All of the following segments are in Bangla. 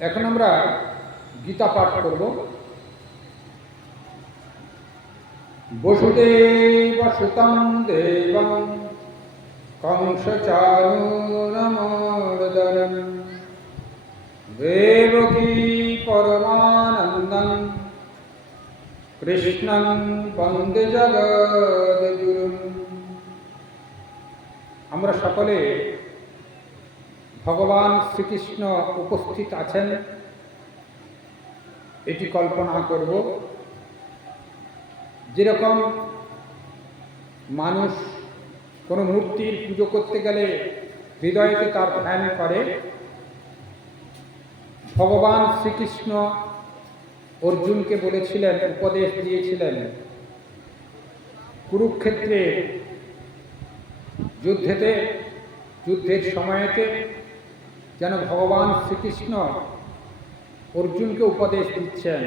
এখন আমরা গীতা পাঠ করব। বসুদেব সুতং দেবং কংসচাণূরমর্দনম দেবকী পরমানন্দং কৃষ্ণং বন্দে জগদ্গুরুম। আমরা সকলে ভগবান শ্রীকৃষ্ণ উপস্থিত আছেন এটি কল্পনা করব। যেরকম মানুষ কোনো মূর্তির পুজো করতে গেলে হৃদয়তে তার ধ্যান করে, ভগবান শ্রীকৃষ্ণ অর্জুনকে বলেছিলেন, উপদেশ দিয়েছিলেন, কুরুক্ষেত্রে যুদ্ধের সময়েতে যেন ভগবান শ্রীকৃষ্ণ অর্জুনকে উপদেশ দিচ্ছেন,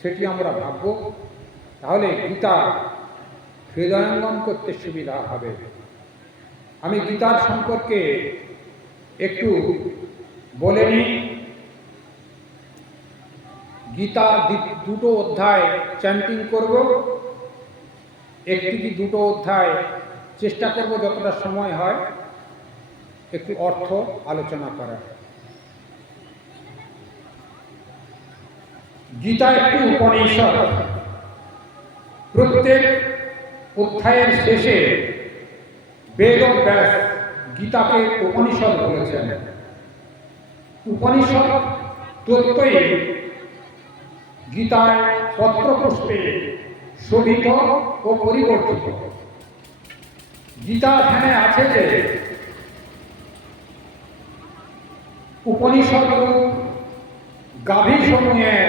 সেটি আমরা ভাবব। তাহলে গীতা হৃদয়ঙ্গম করতে সুবিধা হবে। আমি গীতার সম্পর্কে একটু বলে নিই। গীতা দুটো অধ্যায় চ্যান্টিং করব, একটি কি দুটো অধ্যায় চেষ্টা করব যতটা সময় হয় একটু অর্থ আলোচনা করার। গীতা একটি উপনিষদ। প্রত্যেক অধ্যায়ের শেষে বেদব্যাস গীতাকে উপনিষদ বলেছেন। উপনিষদ তত্ত্বই গীতার পত্রপুষ্পে শোভিত ও পরিবর্তিত। গীতা ধ্যানে আছে যে উপনিষদ গাভী সমূহের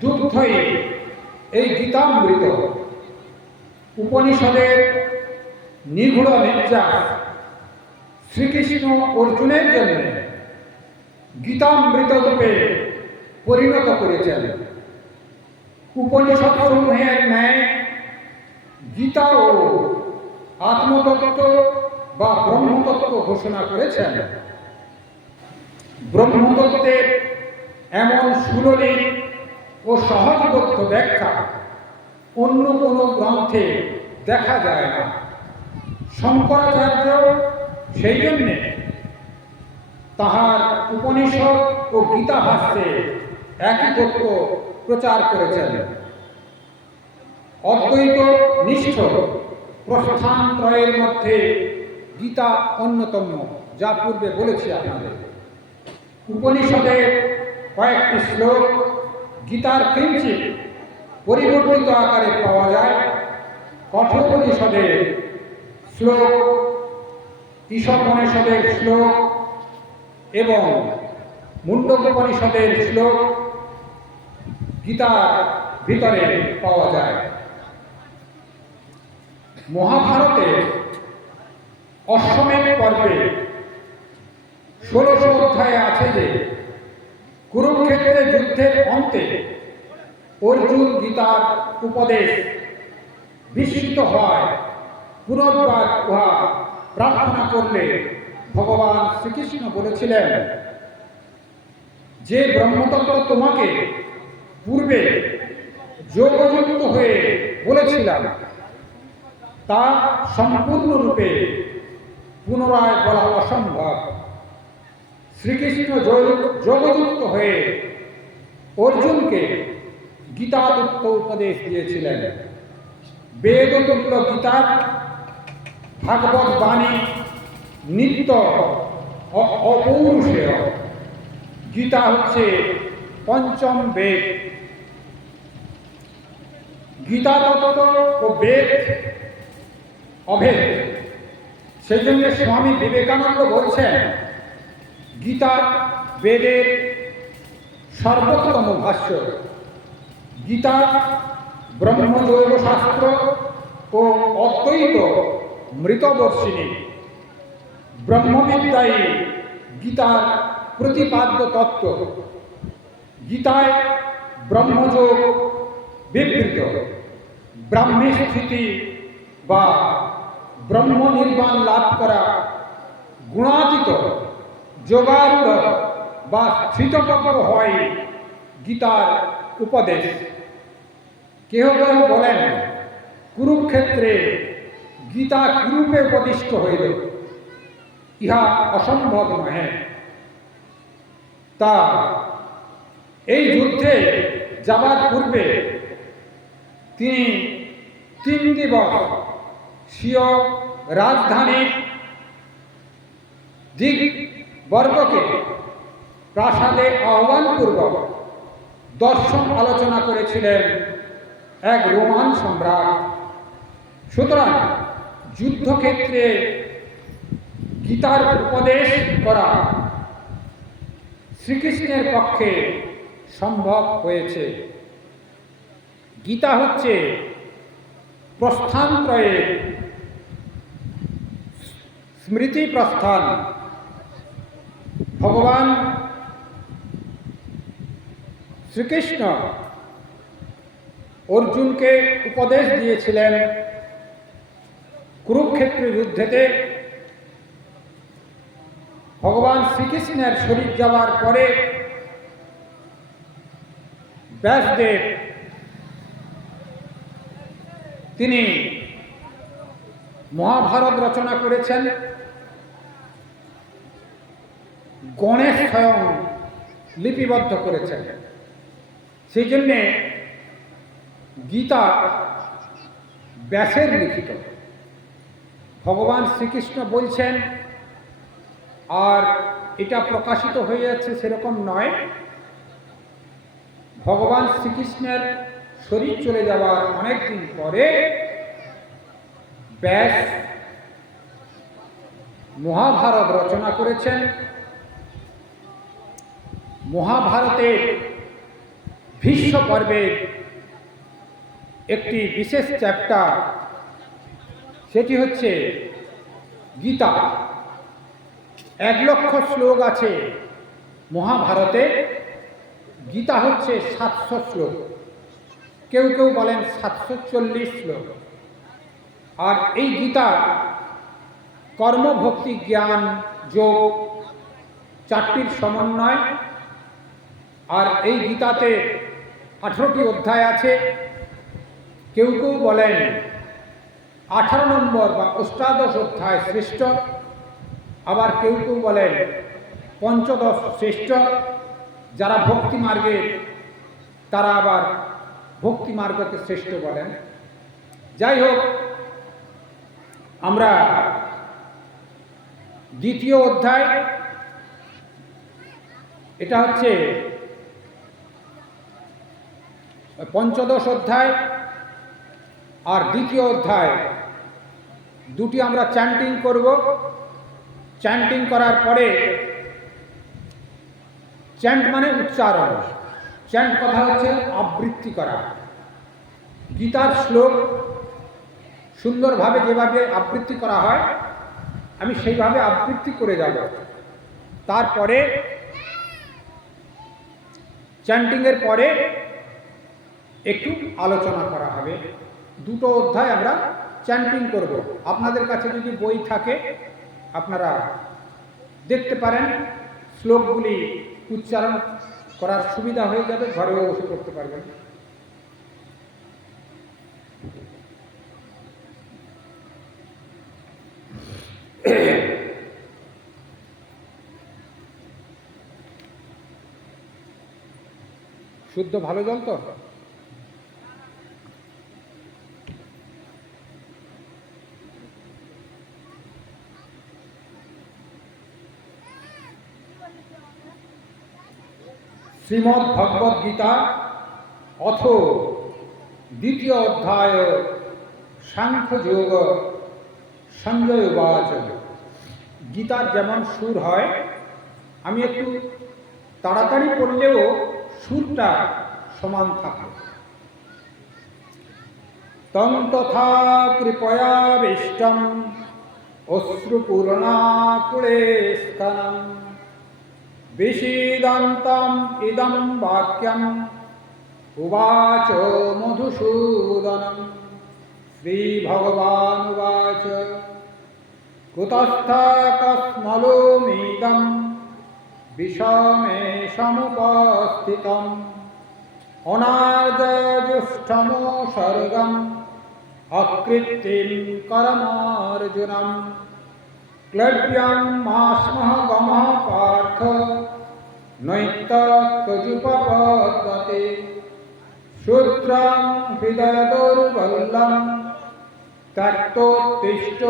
দুগ্ধই এই গীতামৃত। উপনিষদের নিগূঢ় নির্যাস শ্রীকৃষ্ণ অর্জুনের জন্য গীতামৃত রূপে পরিণত করেছেন। উপনিষদ সমূহের ন্যায় গীতাও আত্মতত্ত্ব বা ব্রহ্মতত্ত্ব ঘোষণা করেছেন। ব্রহ্মতত্ত্বের এমন সুললিত ও সহজবোধ্য ব্যাখ্যা অন্য কোনো গ্রন্থে দেখা যায় না। শঙ্করাচার্য সেই জন্যে তাহার উপনিষদ ও গীতা ভাষ্যে একই তত্ত্ব প্রচার করেছেন। অদ্বৈত নিষ্ঠ প্রস্থানত্রয়ের মধ্যে গীতা অন্যতম, যা পূর্বে বলেছি আপনাদের। উপনিষদের কয়েকটি শ্লোক গীতার কিঞ্চিত পরিবর্তিত আকারে পাওয়া যায়। কঠোপনিষদের শ্লোক, ঈশোপনিষদের শ্লোক এবং মুণ্ডকোপনিষদের শ্লোক গীতার ভিতরে পাওয়া যায়। মহাভারতে অশ্বমেধ পর্বে 16 অধ্যায়ে আছে যে কুরুক্ষেত্রে যুদ্ধের অন্তে অর্জুন গীতার উপদেশ বিস্মিত হয়, পুনর্বার উহা প্রার্থনা করলে ভগবান শ্রীকৃষ্ণ বলেছিলেন, যে ব্রহ্মতত্ত্ব তোমাকে পূর্বে যোগযুক্ত হয়ে বলেছিলাম তা সম্পূর্ণরূপে পুনরায় বলা অসম্ভব। শ্রীকৃষ্ণ যোগযুক্ত হয়ে অর্জুনকে গীতাতত্ত্ব উপদেশ দিয়েছিলেন। বেদতুল্য গীতা, ভাগবত বাণী নিত্য অপৌরুষেয়। গীতা হচ্ছে পঞ্চম বেদ। গীতা তত্ত্ব ও বেদ অভেদ। সেই জন্য স্বামী বিবেকানন্দ বলছেন, গীতা বেদের সর্বোত্তম ভাষ্য। গীতা ব্রহ্মযোগ শাস্ত্র ও অদ্বৈত মৃতবর্ষিণী। ব্রহ্মবিদ্যাই গীতার প্রতিপাদ্য তত্ত্ব। গীতায় ব্রহ্মযোগ বিবৃত। ব্রাহ্মী স্থিতি বা ব্রহ্ম নির্বাণ লাভ করা গুণাতীত যোগারূঢ় বা স্মৃতপক্ষ হয় গীতার উপদেশ। কেহ কেহ বলেন কুরুক্ষেত্রে গীতা কিরূপে উপদিষ্ট হইল, ইহা অসম্ভব নহে। তা এই যুদ্ধে যাবার পূর্বে তিনি 3 দিবস স্বীয় রাজধানীর দিগবর্গকে প্রাসাদে আহ্বানপূর্বক দর্শন আলোচনা করেছিলেন এক রোমান সম্রাট। সুতরাং যুদ্ধক্ষেত্রে গীতার উপদেশ করা শ্রীকৃষ্ণের পক্ষে সম্ভব হয়েছে। গীতা হচ্ছে প্রস্থানত্রয়ের স্মৃতি প্রস্থান। ভগবান শ্রীকৃষ্ণ অর্জুনকে উপদেশ দিয়েছিলেন কুরুক্ষেত্র যুদ্ধেতে ভগবান শ্রীকৃষ্ণের শরীর যাওয়ার পরে ব্যাসদেব তিনি মহাভারত রচনা করেছেন। গণেশ স্বয়ং লিপিবদ্ধ করেছেন। সেই জন্যে গীতা ব্যাসের লিখিত। ভগবান শ্রীকৃষ্ণ বলছেন, আর এটা প্রকাশিত হয়ে যাচ্ছে সেরকম নয়। ভগবান শ্রীকৃষ্ণের শরীর চলে যাওয়ার অনেক দিন পরে ব্যাস মহাভারত রচনা করেছেন। মহাভারতের ভীষ্ম পর্বের একটি বিশেষ চ্যাপ্টার, সেটি হচ্ছে গীতা। 1,00,000 শ্লোক আছে মহাভারতে। গীতা হচ্ছে 700 শ্লোক, কেউ কেউ বলেন 740 শ্লোক। আর এই গীতা কর্ম, ভক্তি, জ্ঞান, যোগ 4টির সমন্বয়। আর এই গীতাতে 18টি অধ্যায় আছে। কেউ কেউ বলেন 18 নম্বর বা অষ্টাদশ অধ্যায় শ্রেষ্ঠ, আবার কেউ কেউ বলেন পঞ্চদশ শ্রেষ্ঠ। যারা ভক্তি মার্গে তারা আবার ভক্তি মার্গকে শ্রেষ্ঠ বলেন। যাই হোক, আমরা দ্বিতীয় অধ্যায়, এটা হচ্ছে পঞ্চদশ অধ্যায় আর দ্বিতীয় অধ্যায়, দুটি আমরা চ্যান্টিং করব। চ্যান্টিং করার পরে, চ্যান্ট মানে উচ্চারণ, চ্যান্ট কথা হচ্ছে আবৃত্তি করা। গীতার শ্লোক সুন্দরভাবে যেভাবে আবৃত্তি করা হয় আমি সেইভাবে আবৃত্তি করে যাব। তারপরে চ্যান্টিংয়ের পরে একটু আলোচনা করা হবে। দুটো অধ্যায় আমরা চ্যান্টিং করব। আপনাদের কাছে যদি বই থাকে আপনারা দেখতে পারেন। শ্লোকগুলি উচ্চারণ করার সুবিধা হয়ে যাবে, ঘরেও বসে করতে পারবেন। শুদ্ধ ভালো জল তো? শ্রীমদ্ ভগবদ গীতা অথ দ্বিতীয় অধ্যায় সাংখ্যযোগ সঞ্জয় উবাচ। গীতার যেমন সুর হয়, আমি একটু তাড়াতাড়ি পড়লেও সুরটা সমান থাকে। তং তথা কৃপয়াবিষ্টম অশ্রুপূর্ণাকুলে স্তনম বিষীদন্তম ইদম বাক্যম উবাচ মধুসূদনম। শ্রীভগবানুবাচ কুতস্থ কস্মলোমিদম বিষমে সমুপস্থিতম অনার্যজুষ্ঠমোসর্গম অকৃত্রিম করমার্জুনম ক্লব্যং মাস্মহ গমঃ পার্থ নৈতত্ত্বযুপপদ্যতে শূদ্রং হৃদয়দৌর্বল্যম ত্যক্তোত্তিষ্ঠ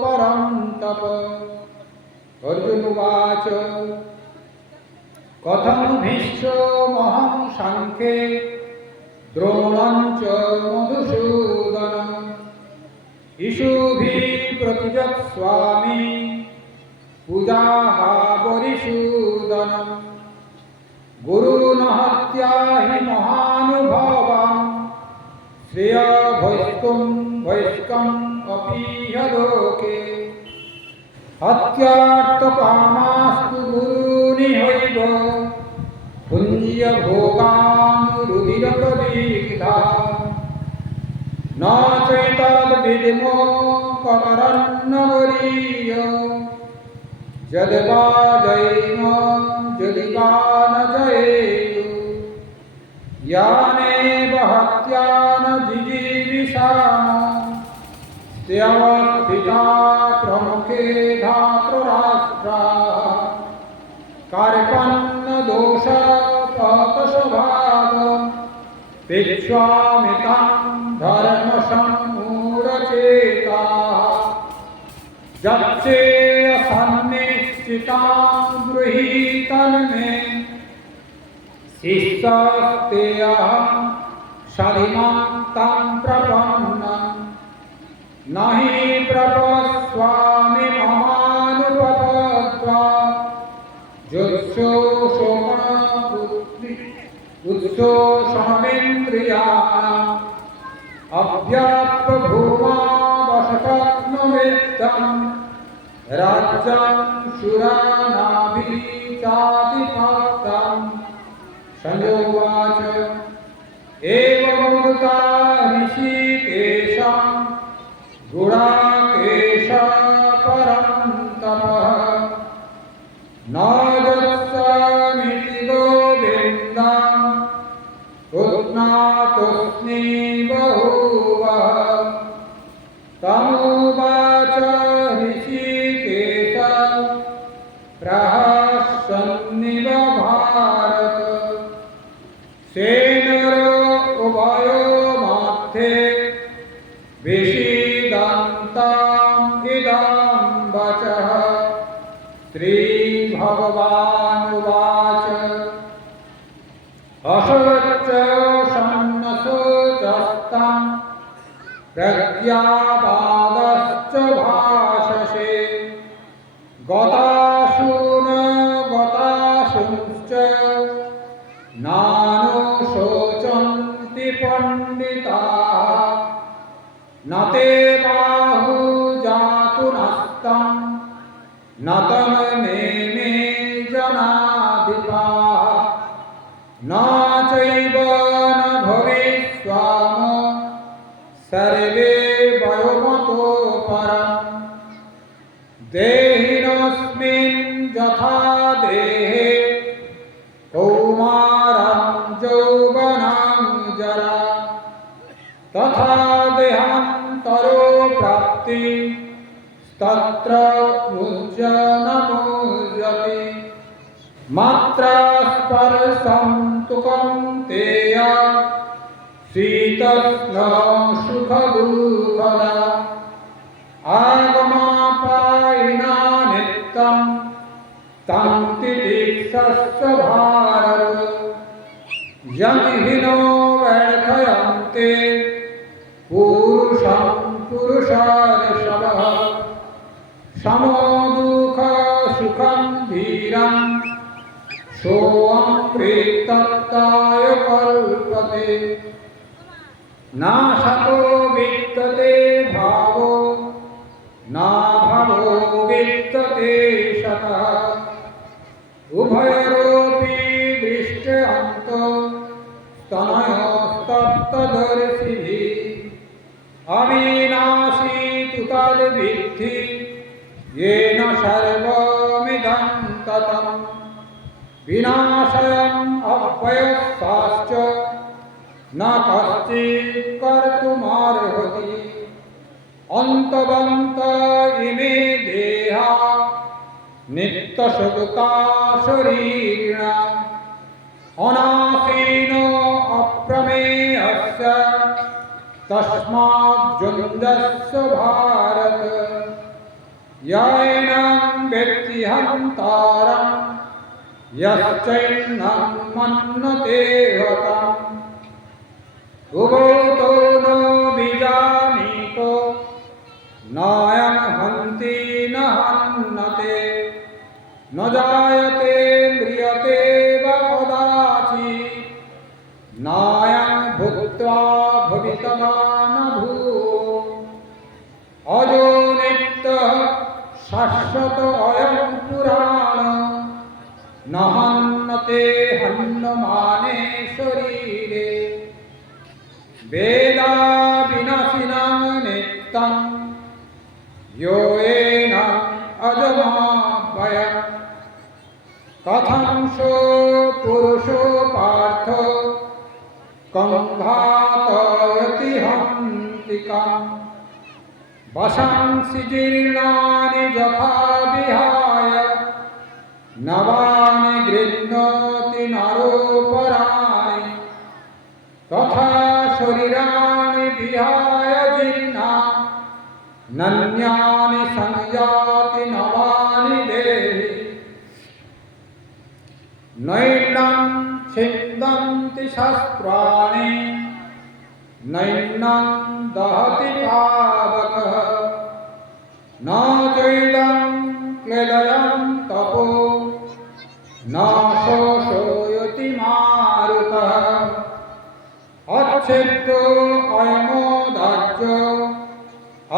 পরম তপ। অর্জুন উবাচ কথং ভীষ্মহং সাংখ্যে দ্রোণং চ মধুসূদন ইষুভিঃ প্রতিজৎস্বামি পূজাঃ পরিষূদন গুরুণ হত্যা হি মহানুভাবান শ্রেয়ভৈষ্কুম ভৈষ্কম অপীহ লোকে হত্যার্থকামাস্তু গুরুনিহৈব পুঞ্জ্য ভোগান রুধিরকবিধা ন চৈতদ্বিদ্মো কতরন্নগরীয় যদ্বা জৈম যদিবা ন জয়েয়ু यानेव हत्या न जिजीविषाम स्त्यवस्थिता प्रमुखे धातृराष्ट्राः कार्पण्य दोषपतस्वभाव विश्वामितां धर्मसम्मूढचेताः यच्चेयसन्निश्चितां गृहीतन्मे शिष्यस्तेऽहं सधिमां तं प्रपन्नं न हि प्रपश्वामि ममानुपपद्वा जुत्सोषमेन्द्रियाणाम् अव्याप्तभूमा वशपत्नवेत्तं राज्यं शूरानाभिः चातिभक्तम्। संजय उवाच एवमुक्ता ऋषिकेशं गुडाकेश परं तपः न गच्छामीति गोविन्दं पुत्नातुस्मि बभूवः तमुवाच ऋषिकेश प्रहसन्निव भारत सेनरो उभयो मध्ये विषीदन्ताम् इदं वचः। श्रीभगवानुवाच अशोच सन्नशोचस्तं प्रज्ञावादश्च भाषसे गतासून गतासूंश्च नानुशोचन्ति पण्डिताः न ते बाहुजातु नस्तं न तन्मेने जनाधिपाः न चैव न भविष्याम सर्वे वयोमतो परम् देहिनोऽस्मिन् यथा देहे कौमारं यौवनं जरा तथा देहान्तरो प्राप्ति तत्र मुह्यति मात्रा स्पर्शं तु कौन्तेय शीतोष्ण सुखदुःखदा आगमापायिना नित्यं तं तितिक्षस्व भारत यं हि नो व्यर्थयन्ते पुरुषं पुरुषार्षभः समो दुःख सुखं धीरं सोऽहं प्रीतत्ताय कल्पते नाशतो विद्यते भावो नाभवो विद्यते शतः उभयोरपि दृष्टान्तो स्तनयोस्तप्तदर्शिभिः अविनाशी तु तद्विद्धि येन सर्वमिदं ततं विनाशयम् अव्ययस्ताश्च न कश्चित् कर्तुमर्हति अन्तवन्त इमे देहा नित्यसुखा शरीरिणः अनासीनो अप्रमेयस्य तस्माद्जुन्दस्य भारत यैनं वेत्ति हन्तारं यश्चैनं मन्यते हतम् उभौ न बीजानीको नायं हन्ति न हन्यते न जायते म्रियते वा कदाचित् नायं भूत्वा भवितव्यो न भूः अजो नित्यः शाश्वत अयं पुराणः न हन्यते हन्यमाने शरीरे वेदा विनाशिनं नित्यं यो येनं अजमव्ययम् कथं सो पुरुषो पार्थ कं घातयति हन्तिकम् वशंसि जीर्णानि यथा विहाय नवानि गृह्णाति नरोपराणि तथा शरीराणि विहाय जीर्णानि नन्यानि संयाति नवानि देहि नैनं छिन्दन्ति शस्त्राणि नैनं दहति पावकः न चैदं क्लेदयं तपो न शोषयति मारुतः अच्छेद्यो अयमोदाज्यो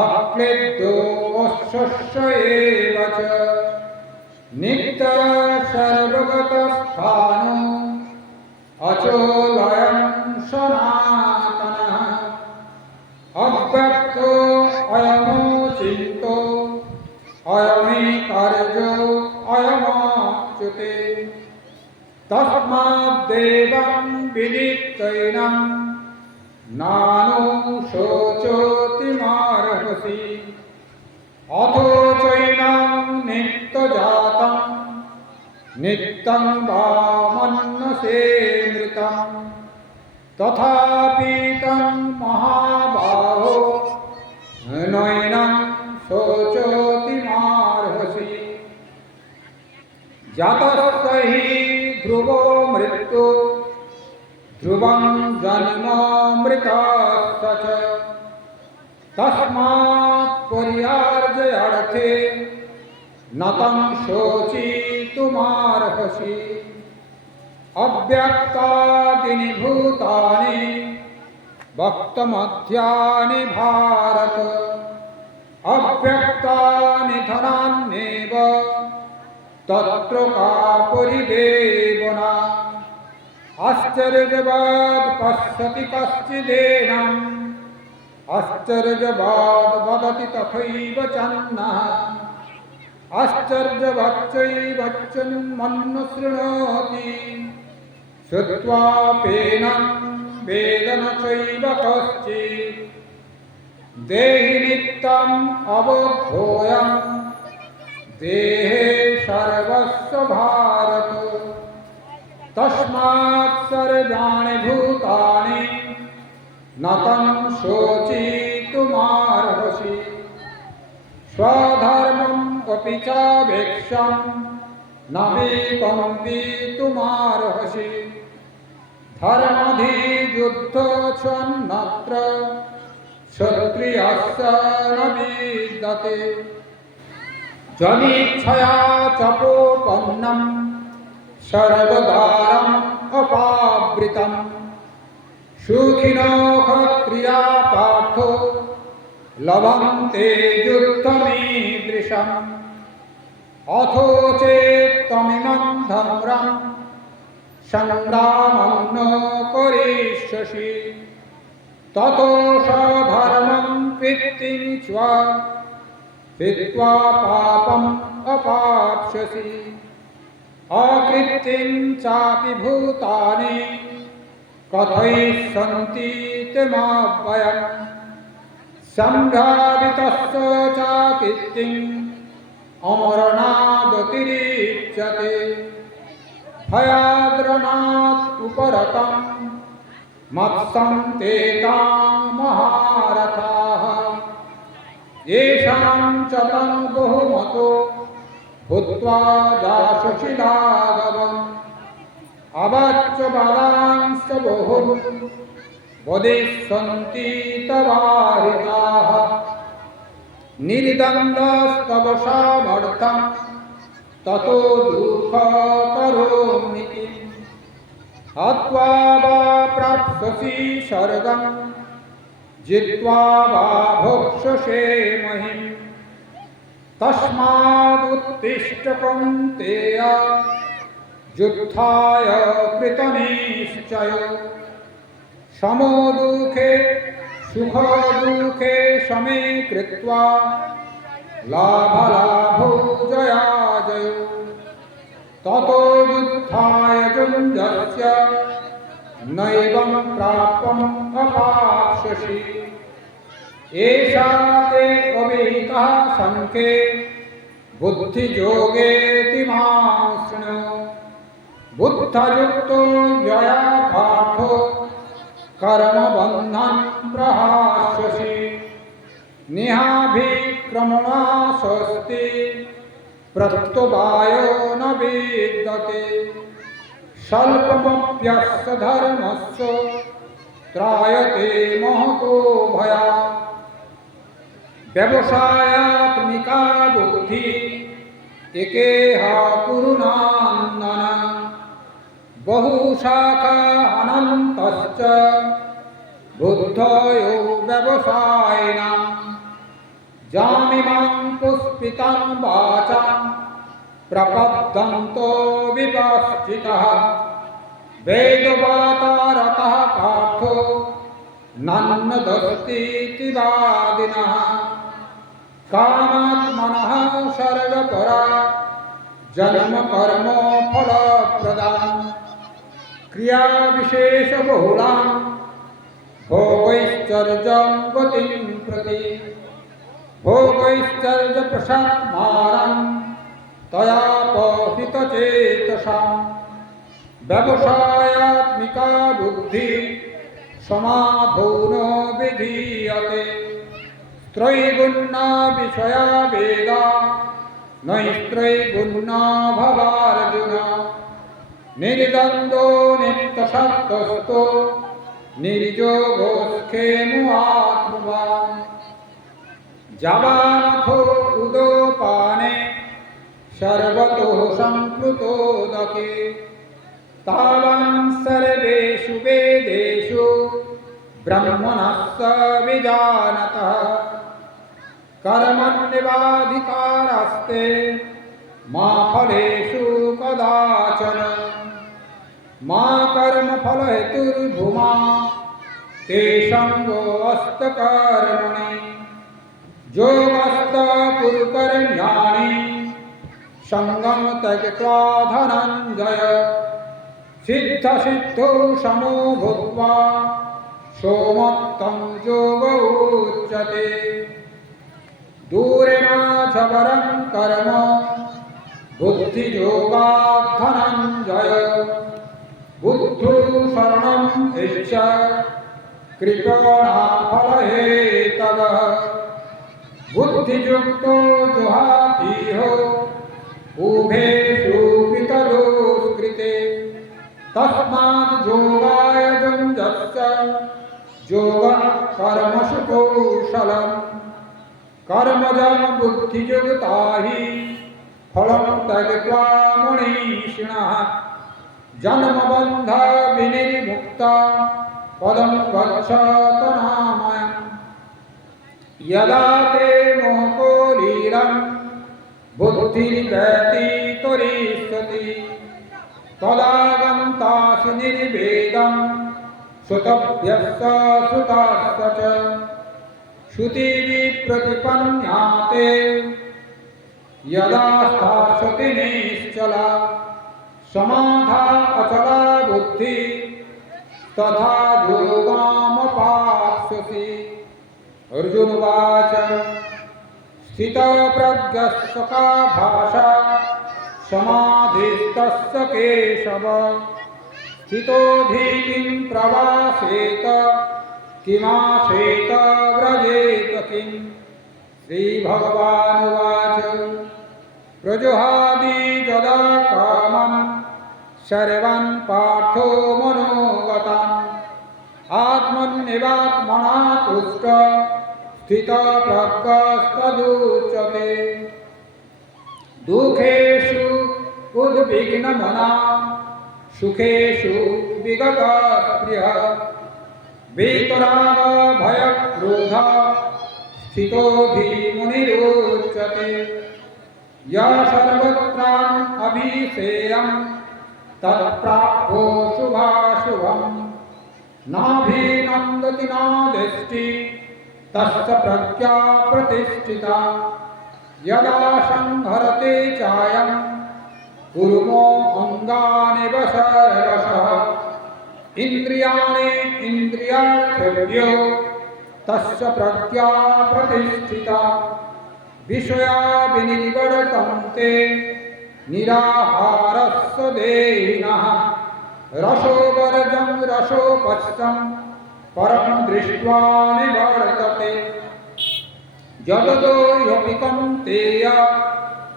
अक्लेद्यो अश्वस्य एव च नित्यः सर्वगतस्थानो अचोलयं सनातनः अव्यक्तो अयमोचिन्तो अयमेकार्यो अयमाच्युते तस्माद्देवं विदित्वैनं नानो शोचोतिमार्हसि अथो चैनं नित्यजातं नित्यं वा मन्यसे मृतं तथापि तं महाबाहो नैनं शोचोतिमार्हसि जातस्य हि ध्रुवो मृत्यु ध्रुवं जन्म मृतस्य च तस्मात् पर्यार्जयार्थे न तं शोचितुमर्हसि अव्यक्तादीनि भूतानि वक्तमध्यानि भारत अव्यक्तानि धनान्येव तत्र का परिदेवना आश्चर्यवद् पश्यति कश्चिदेनम् आश्चर्यवद् वदति तथैव चन्नः आश्चर्यवच्चैवच्चन्मन्नु शृणोति श्रुत्वाप्येनं वेद न चैव कश्चित् देहि नित्यम् अबोधोऽयं देहे सर्वस्य भारत तस्मात् सर्वाणि भूतानि न तं शोचितुमर्हसि स्वधर्मम् अपि चावेक्ष्यं न विकम्पितुमर्हसि धर्मधियुद्धोऽन्यत्र क्षत्रियस्य न विद्यते जनिच्छया चपोपन्नं सर्वदारम् अपावृतं सुखिनो क्षत्रिया पार्थो लभन्ते युद्धमीदृशम् अथो चेत्त्वमिमं धर्मं संग्रामं न करिष्यसि ततो स्वधर्मं कृत्तिं च हित्वा पापम् अपाप्स्यसि अकृत्रिं चापि भूतानि कथयिष्यन्ति ते माव्ययम् सम्भ्रावितस्य चाकृत्रिम् अमरणादतिरिच्यते भयाद्रणात् उपरतम् मत्सं तेतां महारथाः येषां च तं बहुमतो भूत्वा दाशशिलागवम् अवच्च बालांश्च बहु वदिष्यन्ति तवारिताः निर्दन्दस्तव सामर्थ्यं ततो दुःखतरोऽन्यति हत्वा वा प्राप्स्यसि स्वर्गं जित्वा वा भोक्ष्यसे महीम् तस्मादुत्तिष्ठ कौन्तेय युद्धाय कृतनिश्चय समो दुःखे सुखदुःखे समे कृत्वा लाभालाभौ जयाजयो ततो युद्धाय युञ्जस्य नैवं प्राप्तम् अवाप्स्यसि एषा ते अविहितः संख्ये बुद्धियोगेति मां शृणु बुद्धयुक्तो यया पार्थो कर्मबन्धं प्रहास्यसि निहाभिक्रमणा स्वस्ति प्रत्यवायो न विद्यते स्वल्पमप्यस्य धर्मस्य त्रायते महतो भयात् व्यवसायात्मिका बुद्धि एकेह कुरुनान्दन बहुशाखा अनन्तश्च बुद्धयो व्यवसायिनां जामिमां पुष्पितां वाचां प्रपद्यन्तो विपश्चितः वेदवातारतः पार्थो नन्नदस्तीति वादिनः कामात्मनः सर्वपरा जन्म कर्म फलप्रदाम् क्रियाविशेषबहुलां भोगैश्चर्यं गतिं प्रति भोगैश्चर्यप्रसात्मानं तयापहृतचेतसां व्यवसायात्मिका बुद्धि समाधौ न विधीयते त्रैगुण्या विषया वेदा नैस्त्रैगुण्या भवार्जुन निर्द्वन्द्वो नित्यसत्त्वस्तो निर्योगोऽख्येमुआत्मवान् जवानथो उदोपाने सर्वतो सम्प्लुतोदके तावान् सर्वेषु वेदेषु ब्रह्मणः स विजानतः कर्मण्येवाधिकारस्ते मा फलेषु कदाचन मा कर्मफलहेतुर्भुमा ते सङ्गोऽस्तकर्मणि योगस्त कुरुकर्ण्याणि सङ्गं त्यक्त्वा धनञ्जय सिद्धसिद्धौ समो भूत्वा सोमत्तं योग उच्यते दूरेण च वरं कर्म बुद्धियोगात् धनञ्जय बुद्धौ शरणं इच्छ कृपणाफलहेतवः बुद्धियुक्तो जुहातीह उभेषु पितरोस्कृते तस्मात् योगाय युञ्जस्य योगः कर्मसु कौशलम् कर्मजं बुद्धियुक्ता हि फलं त्यक्त्वा मनीषिणः जन्मबन्ध विनिर्मुक्ता पदं गच्छत नामयम् यदा ते मोहकोलीलं बुद्धिर्व्यतीतरिष्यति तदा गन्तासि निर्वेदं श्रुतभ्यश्च श्रुताश्च च श्रुतिविप्रतिपन्याते यदा स्थास्यति निश्चला समाधा अचला बुद्धि तथा योगामपास्यसि। अर्जुन उवाच स्थितप्रज्ञस्य का भाषा समाधिस्तस्य केशव स्थितो धीकिं प्रवासेत किमासेत व्रजेत किम्। श्रीभगवानुवाच प्रजुहादि यदा कामं सर्वं पार्थो मनोगतम् आत्मन्येवात्मना तुष्टः स्थितप्रज्ञस्तदुच्यते। दुःखेषु उद्विग्नमनः सुखेषु विगतप्रियः वीतरागभयक्रोधः स्थितो धीमुनिरुच्यते। यः सर्वत्रानभिषेयं तत्प्राप्तो शुभाशुभम् नाभिनन्दति नादिष्टि तस्य प्रज्ञा प्रतिष्ठिता। यदा संहरते चायं कुर्मो अङ्गानि वशर्वशः इन्द्रियाणि इन्द्रियार्थेभ्यो तस्य प्रज्ञा प्रतिष्ठिता। विषया विनिवर्तन्ते निराहारस्य देहिनः रसोवर्जं रसोपस्थं परं दृष्ट्वा निवर्तते। जगतो ह्यपि कौन्तेय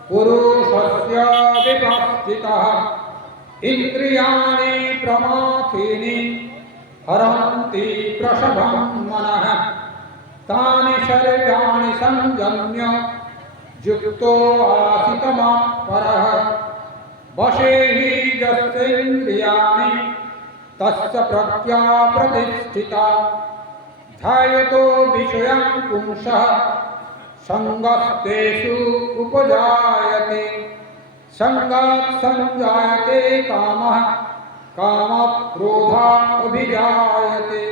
पुरुषस्य विपस्थितः इन्द्रियाणि प्रमाथीनि हरन्ति प्रसभं मनः तानि सर्वाणि संयम्य युक्तो आसितमत्परः वशे हि यस्येन्द्रियाणि तस्य प्रज्ञा प्रतिष्ठिता। ध्यायतो विषयं पुंसः संगस्तेषु उपजायते संगात् संजायते कामः कामात् क्रोधात् अभिजायते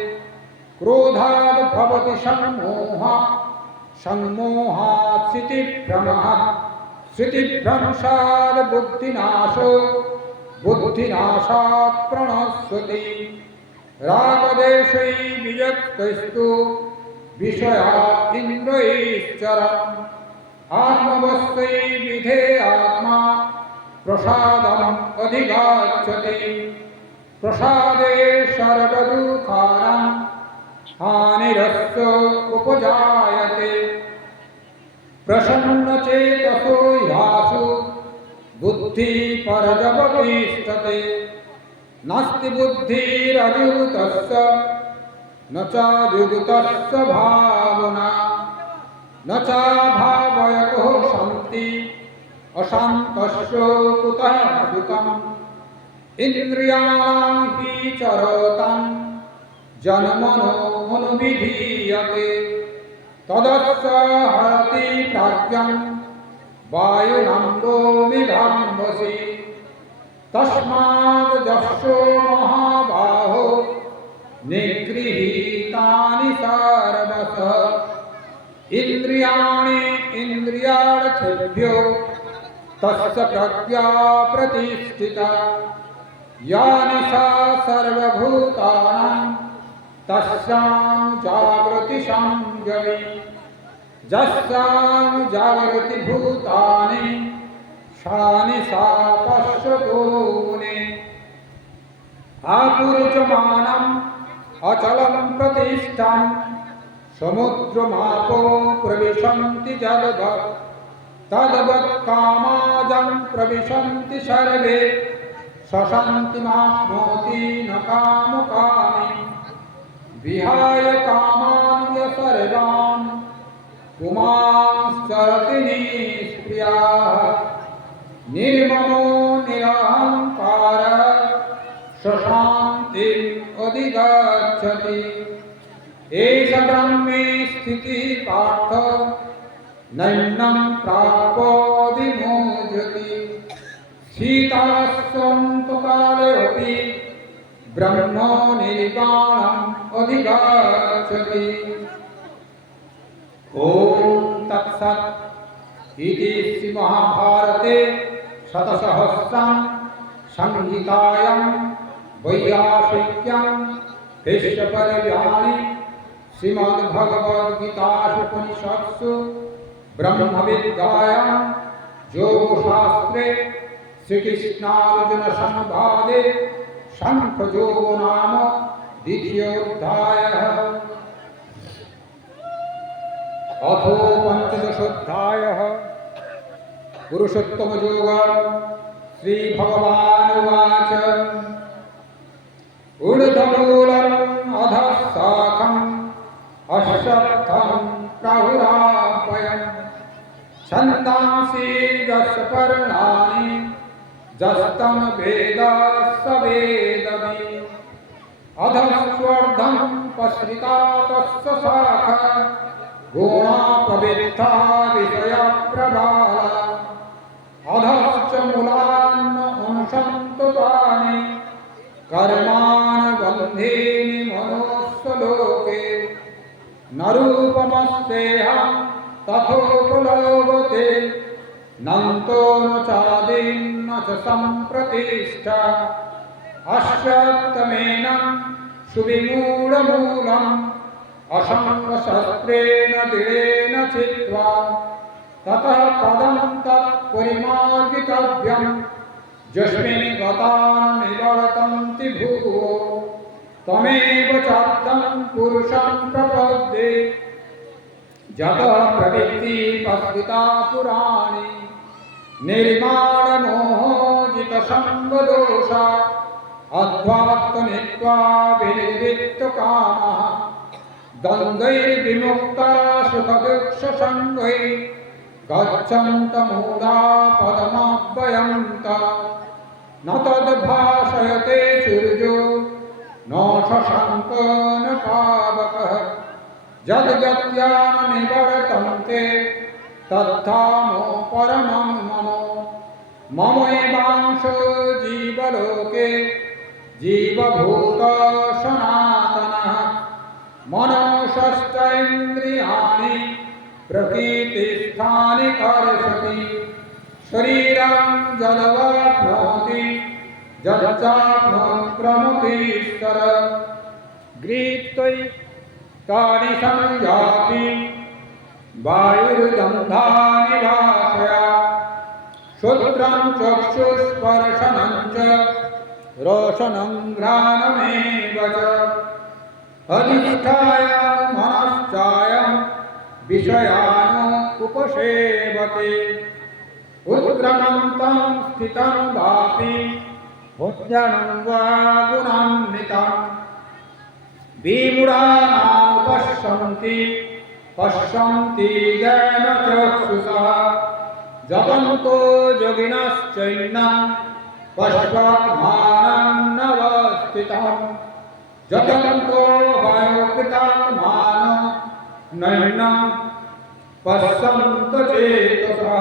क्रोधात् भवति सम्मोहः सम्मोहात् स्थितिभ्रमः स्थितिभ्रंशात् बुद्धिनाशो बुद्धिनाशात् प्रणश्यति। रागदेशै वियक्तस्तु विषया इन्द्रियैश्चरन् आत्मवश्यै विधेयात्मा प्रसादम् अधिगच्छति। प्रसादे सर्वदुःखानां हानिरस्य उपजायते। प्रसन्नचेतसो यासु बुद्धिपर्यवतिष्ठते। नास्ति बुद्धिरयुक्तस्य न चायुक्तस्य भावना न चाभावयतो शान्ति अशान्तस्य कुतः सुखम्। इन्द्रियाणां हि चरतां जनमनोनुविधीयते तदस्य हरति प्राज्ञं वायुनाम्बोमिवाम्भसि। तस्माद् यशो महाबाहो निगृहीतानि सर्वशः इन्द्रियाणि इन्द्रियार्थेभ्यो तस्य प्रज्ञा प्रतिष्ठिता। या निशा सर्वभूतानां तस्यां जागृति संयमी यस्यां जागृति भूतानि सा निशा पश्यतो मुनिः। आपूर्यमानम् अचलं प्रतिष्ठं समुद्रमापो प्रविशन्ति जलवत् तद्वत् कामाजं प्रविशन्ति सर्वे सशान्तिमाप्नोति न कामकामी। विहाय कामान् सर्वान् पुमांश्चरति निष्क्रियाः निर्ममो निरहङ्कारः सशान्तिम् अधिगच्छति। एष ब्रह्मे स्थितिः पार्थ नैनं प्राप्नोति। शीतस्वन्तकालेऽपि ब्रह्मो निर्वाणम् अधिगच्छति। ॐ तत्सत् इति श्रीमहाभारते शतसहस्रं संहितायां वैयासिक्यां ख्रीष्टपर्याणि श्रीमद्भगवद्गीतासु ब्रह्मविद्यायां योगशास्त्रे श्रीकृष्णार्जुन संवादे सांख्ययोगो नाम द्वितीयोऽध्यायः। अथो पंचदशोऽध्यायः। पुरुषोत्तमयोगः। श्रीभगवानुवाच ऊर्ध्वमूलम् अधः शाखम् अश्वत्थं प्राहुरापयम् छन्दांसि यस्य पर्णानि यस्तं वेद स वेदवित् अधस्वर्धं पश्रिता तस्य शाखा गुणा प्रवृद्धा विषयप्रबाला अधश्च मूलान् अंशन्तु तानि कर्मानुबन्धीनि मनुष्यलोके न रूपमस्तेऽहं तथोपलभते नन्तो न चादिन्न च सम्प्रतिष्ठा अश्वत्थमेनं सुविमूढमूलम् असङ्गशस्त्रेण दृढेन चित्वा ततः पदं तत्परिमार्गितव्यं यस्मिन् गता निवर्तन्ति भुवो तमेव चाद्यं पुरुषं प्रपद्ये यतः प्रवृत्ति पस्थिता पुराणी निर्माणमोहजितसङ्गदोषा अध्वात्मनित्वा विनिवृत्तकामः द्वन्द्वैर्विमुक्ता सुखदुःखसङ्गैः गच्छन्तमूढा पदमव्ययन्तः न तद्भाषयते सूर्यो न शशाङ्को न पावकः यद्गत्या न निवर्तन्ते तद्धामो परमं मम ममैवांशो जीवलोके जीवभूत सनातनः मनोषष्ठेन्द्रियाणि प्रकृतिस्थानि कर्षति शरीरं यद्वाप्नोति यच्चाप्नोत्यमतीश्वर गृहीत्वैव तानि संयाति वायुर्गन्धानि वासया श्रोत्रं चक्षुस्पर्शनं च रोशनं घ्राणमेव च अधिष्ठाय मनश्चायं विषयान् उपसेवते उत्क्रमन्तं स्थितं वापि भोज्यं वा गुणान्वितं विमूढानानुपश्यन्ति पश्यन्ति ज्ञानचक्षुषा जपन्तो योगिनश्चैनं पश्यमानं नवस्थितं जपन्तो वयोकृतात्मानो नैनं पश्यन्तो चेतसः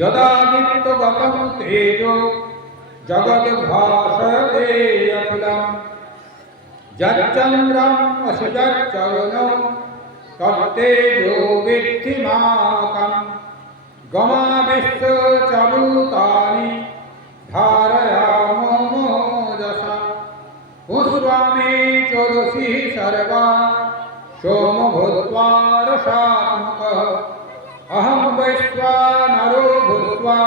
यदादित्यगतं तेजो जगद्भासयते अखिलं यच्चन्द्रम् असुजच्चवनो तत्तेजो विद्धि मामकम् गमाविश्य च भूतानि धारयामो मोजसा पुष्पामि चोदसी सर्वा सोम भूत्वा रसात्मकः अहं वैश्वानरो भूत्वा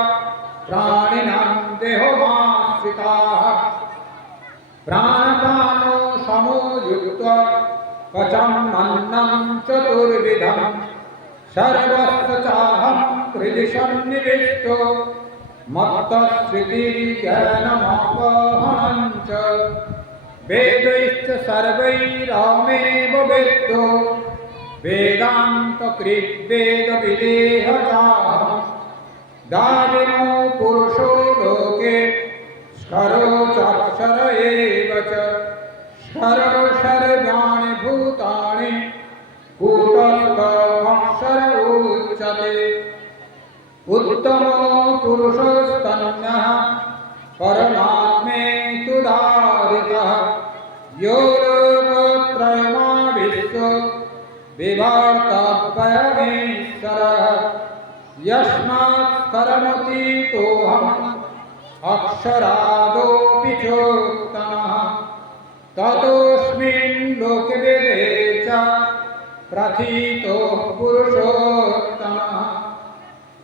प्राणिनां देहमाश्रिताः प्राणपानो समो युक्त्वा पचम् अन्नं चतुर्विधं सर्वस्य चाहं हृदि सन्निविष्टो मत्तस्मृतिर्ज्ञानमपहनं च वेदैश्च सर्वैरहमेव वेद्यो वेदान्तकृद्वेदविदेहचाहं दाविनो पुरुषो लोके स्खरो चाक्षर एव च स्खरो सर्वाणि भूतानि कूटस्थमक्षर उच्यते उत्तमो पुरुषस्तन्यः परमात्मेत्युदाहृतः यो लोकत्रयमाविश्य विभर्तव्यमीश्वरः यस्मात् कर्मतीतोऽहं अक्षरादोऽपि चोत्तमः ततोऽस्मिन् लोकवेदे च प्रथितो पुरुषोत्तमः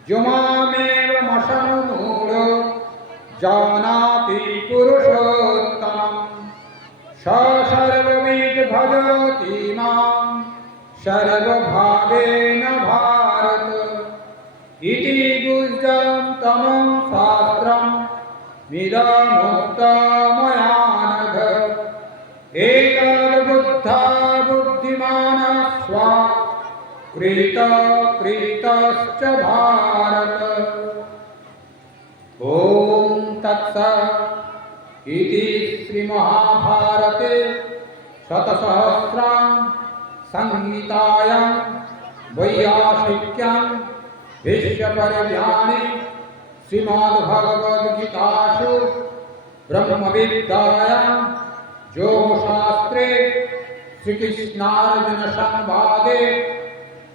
यो मामेवमशनुमूढो जानाति पुरुषोत्तमम् स सर्वविद् भजति मां सर्वभावेन भारत इति गुह्यं तमं शास्त्रम् मिदमुक्तमया नघ एतद्बुद्धा बुद्धिमानः कृतश्च भारत। ॐ तत्सत् इति श्रीमहाभारते शतसहस्रां संहितायां वैयासिक्यां भीष्मपर्यणे श्रीमद्भगवद्गीतासु ब्रह्मविद्यायां योगशास्त्रे श्रीकृष्णार्जुनसंवादे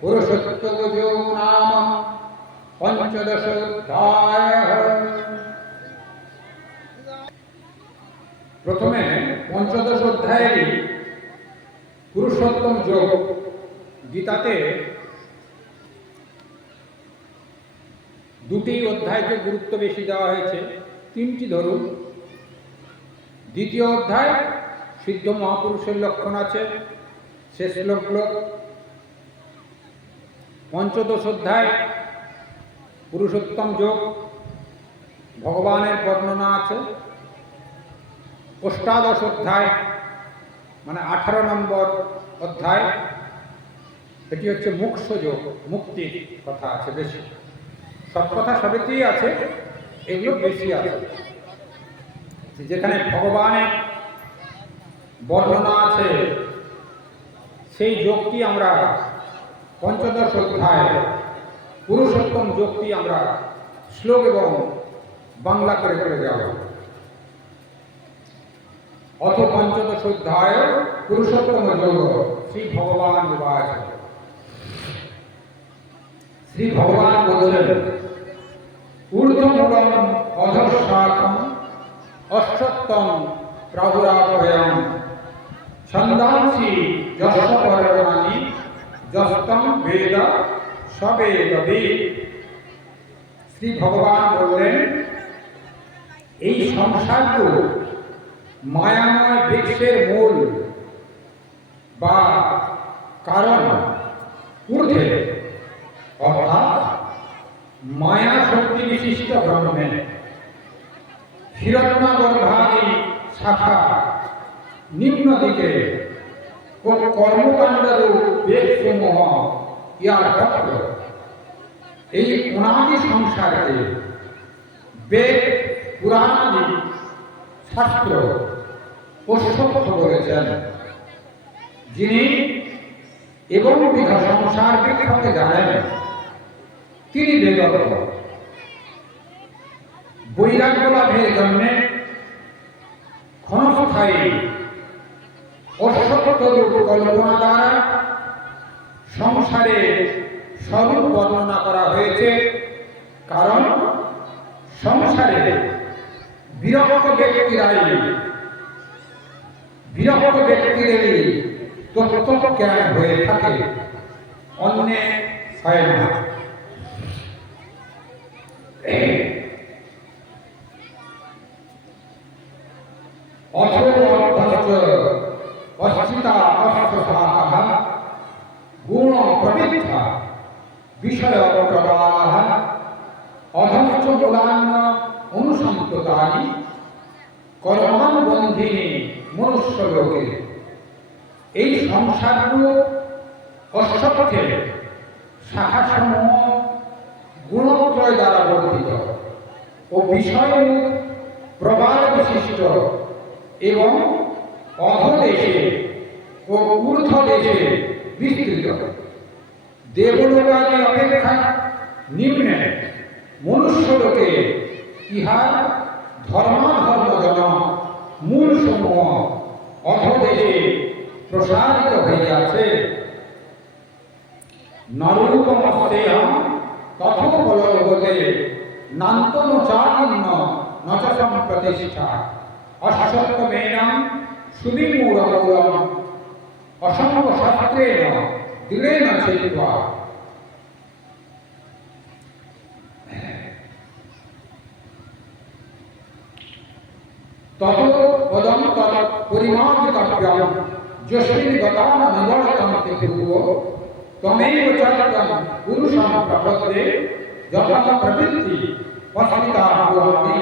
पुरुषोत्तमयोगो नाम पंचदशोऽध्यायः। प्रथमे पंचदश अध्याये पुरुषोत्तम योग गीताते দুটি অধ্যায়কে গুরুত্ব বেশি দেওয়া হয়েছে, তিনটি ধরুন। দ্বিতীয় অধ্যায় সিদ্ধ মহাপুরুষের লক্ষণ আছে, শেষ শ্লোকগুলো। পঞ্চদশ অধ্যায় পুরুষোত্তম যোগ, ভগবানের বর্ণনা আছে। অষ্টাদশ অধ্যায় মানে 18 নম্বর অধ্যায়, এটি হচ্ছে মোক্ষ যোগ, মুক্তির কথা আছে বেশি। সব কথা সবেতেই আছে, এগুলো বেশি আছে। যেখানে ভগবানের বর্ণনা আছে সেই যোগটি আমরা পঞ্চদশ অধ্যায় পুরুষোত্তম যোগটি আমরা শ্লোক এবং বাংলা করে করে যাব। অথ পঞ্চদশ অধ্যায় পুরুষোত্তম যোগ শ্রী ভগবান উবাচ। শ্রী ভগবান বললেন, ঊর্ধ্বমূলম অধঃশাখম অশ্বত্থম প্রাহুরাপয়ম ছন্দাংসি যস্য পর্ণানি যস্তম বেদ সবেদবিদ। শ্রী ভগবান বললেন, এই সংসারগুলো মায়াময় বৃক্ষের মূল বা কারণ ঊর্ধ্বে অর্থাৎ মায়া শক্তি বিশিষ্ট ব্রহ্মে হিরণ্যগর্ভাদি শাখা নিম্ন দিকে কর্মকাণ্ডরূপ বেদসমূহ ইয়ার চক্র। এই অনাদি সংসারকে বেদ পুরাণাদি শাস্ত্র পোষ্যক্ষ বলেছেন। যিনি এবং বিধ সংসার বৃক্ষকে জানেন তিনি বেদজ্ঞ। বৈরাগ্য লাভের জন্য ক্ষণস্থায়ী অশ্বত্থরূপ কল্পনা দ্বারা সংসারের স্বরূপ বর্ণনা করা হয়েছে। কারণ সংসারে বিরক্ত ব্যক্তিদেরই তত্ত্ব জ্ঞান হয়ে থাকে, অন্যে হয় না। গুণ প্রবৃদ্ধা বিষয় প্রবাহ অধশ্চ মূলান্য অনুসন্ততানি কর্মানুবন্ধিনী মনুষ্য লোকে। এই সংসারগুলো অশ্বত্থের শাখাসমূহ গুণত্রয় দ্বারা বর্ধিত ও বিষয় প্রবাদ বিশিষ্ট এবং অধদেশে ও ঊর্ধ্ব দেশে বিস্তৃত। দেবলোকাদি অপেক্ষা নিম্নে মনুষ্যলোকে ইহার ধর্মাধর্মজন মূল সমূহ অধদেশে প্রসারিত হইয়াছে। নরূপমস্তেহম তথোপলভতে নান্তনুচারণ্য নচ সম্প্রতিষ্ঠা অশ্বত্থমেনং সুবিমূঢ়মূলম অসঙ্গশস্ত্রেণ দৃঢ়েন ছিত্ত্বা। তত পদম তৎ পরিমার্জিতব্যম যস্মিন গতান নিবর্তন্তে পূর্ব ত্বমেব চরিতং পুরুষং প্রপদ্যে যথা প্রবৃত্তি পস্মিতা ভুয়ামি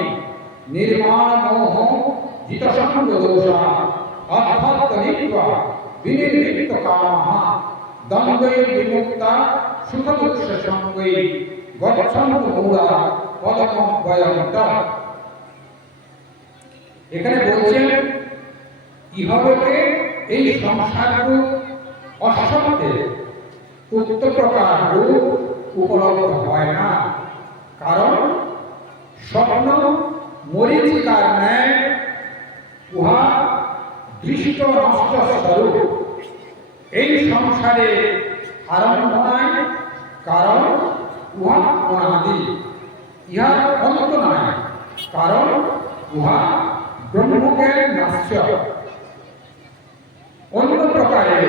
নির্মাণ মোহ জিতসঙ্গ দোষা অর্থাৎ নিত্বা বিনির্মিত কামঃ দ্বন্দ্বৈ বিমুক্তা সুখ দুঃখ সঙ্গৈ গচ্ছন্তু মূঢ়া পদমব্যয়ন্তঃ। এখানে বলছেন ইহলোকে এই সংসার রূপ অসত্যের উক্ত প্রকার রূপ উপলব্ধ হয় না, কারণ স্বপ্ন মরীচিকার ন্যায় উহা দৃষ্ট নষ্ট স্বরূপ। এই সংসারে আরম্ভ নাই, কারণ উহা অনাদি। ইহার অন্ত নাই, কারণ উহা ব্রহ্মজ্ঞান নাশ্য, অন্য প্রকারে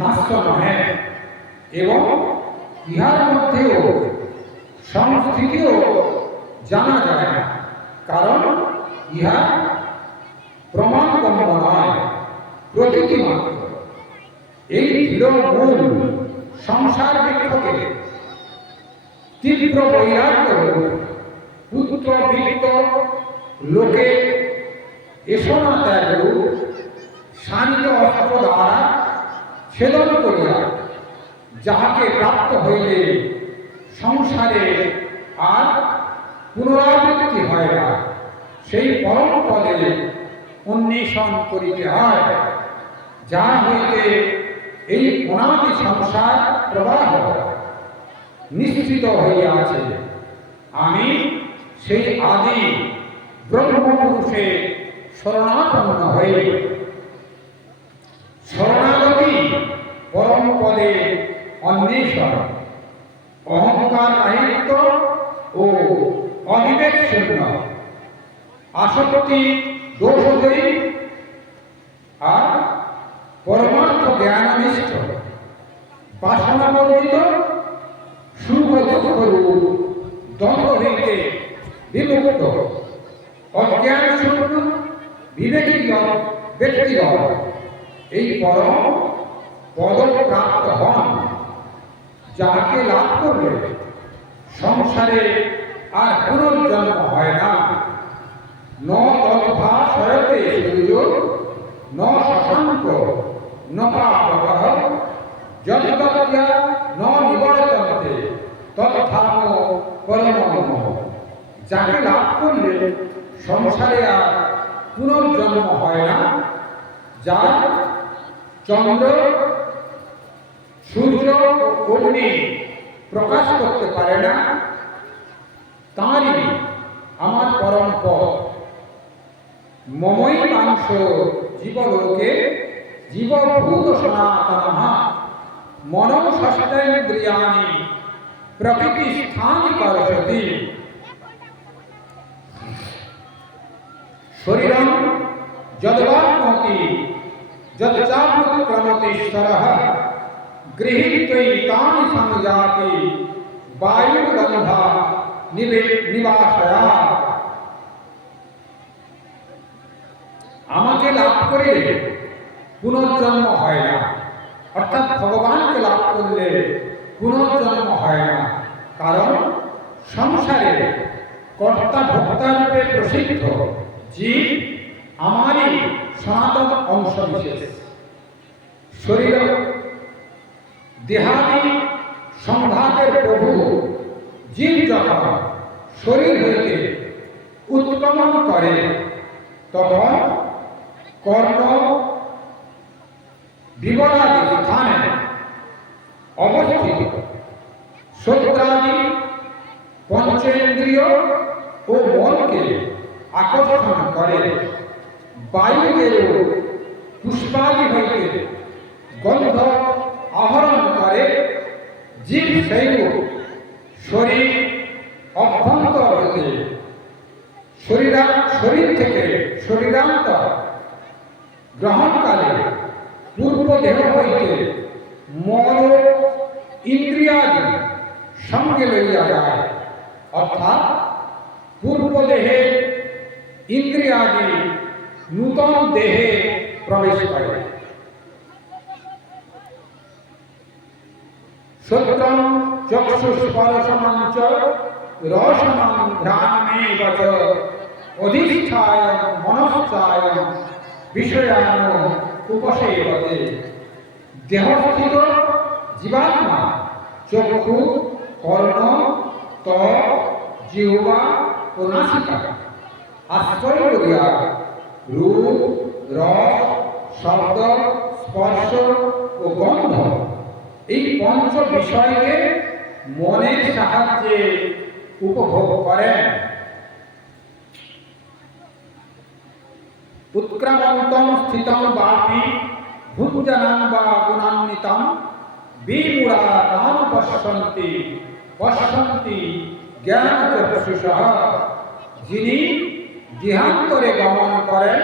নাশ্য নহে। এবং ইহার মধ্যেও সংস্থিতিও জানা যায় না, কারণ ইহা প্রমাণগম্য নয়, প্রতীতি মাত্র। এই দৃঢ় মূল সংসার বৃক্ষকে তীব্র বৈরাগ্য পুত্র বৃত্ত লোকে এসনা ত্যাগ শান্ত অস্ত্র দ্বারা ছেদন করিয়া যাহাকে প্রাপ্ত হইলে সংসারে আর পুনরাবৃত্তি হয় না, সেই পরম পদে অন্বেষণ করিতে হয়, যা হইতে এই অনাদি সংসার প্রবাহ নিশ্চিত হইয়াছে। আমি সেই আদি ব্রহ্মপুরুষে শরণাপন্ন হই। শরণাগতি পরম পদে অন্বেষণ, অহংকার রাহিত্য ও অবিবেক শূন্য, আসক্তি দোষদয়ী আর পরমার্থ জ্ঞাননিষ্ঠ, বাসনা বর্জিত, সুখ দুঃখ রূপ দ্বন্দ্ব হইতে বিমুক্ত, অজ্ঞান শূন্য বিবেকীগণ ব্যক্তিগণ এই পরম পদ প্রাপ্ত হন, যাহাকে লাভ করলে সংসারে আর পুনর্জন্ম হয় না। ন তদ্ভাসয়তে সূর্য ন শশাঙ্ক ন পাবকঃ যদ্গত্যা ন নিবর্তন্তে তদ্ধাম পরমম। যাকে লাভ করলে সংসারে আর পুনর্জন্ম হয় না, যা চন্দ্র সূর্য অগ্নি প্রকাশ করতে পারে না, তাঁরই আমার পরম পদ। মমৈ মাংস জীবলোকে জীবভূত সনাতনঃ মনঃ ষষ্ঠেন্দ্রিয়াণি প্রকৃতি স্থানি করসতি। শরীরং যদ্বাপ্নোতি যচ্চাপ্নুৎক্রমতীশ্বরঃ গৃহীত্বৈতানি সংযাতি বায়ুর্গন্ধা নিবাসয়া। আমাকে লাভ করে পুনর্জন্ম হয় না, অর্থাৎ ভগবানকে লাভ করলে পুনর্জন্ম হয় না, কারণ সংসারে কর্তা ভোক্তা রূপে প্রসিদ্ধ জীব আমারই সনাতন অংশ বিশেষ। শরীর দেহাদি সংঘাতের প্রভু জীব যখন শরীর হইতে উৎক্রমণ করে, তখন কর্ণ বিবরাদি স্থানে অবস্থিত শ্রোত্রাদি পঞ্চেন্দ্রিয় ও মনকে আকর্ষণ করে। বায়ুকেও পুষ্পাদি হইতে গন্ধ আহরণ করে। জীব সেই শরীর অভ্যন্তর হইতে শরীর থেকে শরীরান্তর গ্রহণকালে পূর্ব দেহ হইতে মল ইন্দ্রিয়াদি সঙ্গে লইয়া যায়, অর্থাৎ পূর্ব দেহে ইন্দ্রিয়াদি নূতন দেহে প্রবেশ করে। শ্রোত্রং চক্ষুস্পর্শমঞ্চ রসনং ঘ্রাণমেব চ অধিষ্ঠায় মনশ্চায় বিষয়ান উপসেবতে। দেহস্থিত জীবাত্মা চক্ষু, কর্ণ, ত্বক, জিহ্বা ও নাসিকা আশ্রয় করিয়া রূপ, রস, শব্দ, স্পর্শ ও গন্ধ এই পঞ্চ বিষয়কে মনের সাহায্যে উপভোগ করেন। উৎক্রামন্তং স্থিতং বাপি ভুঞ্জনং বা গুণান্বিতং বিমূঢ়া নাম পশ্যন্তি পশ্যন্তি জ্ঞানচক্ষুষঃ। যিনি দেহান্তরে গমন করেন,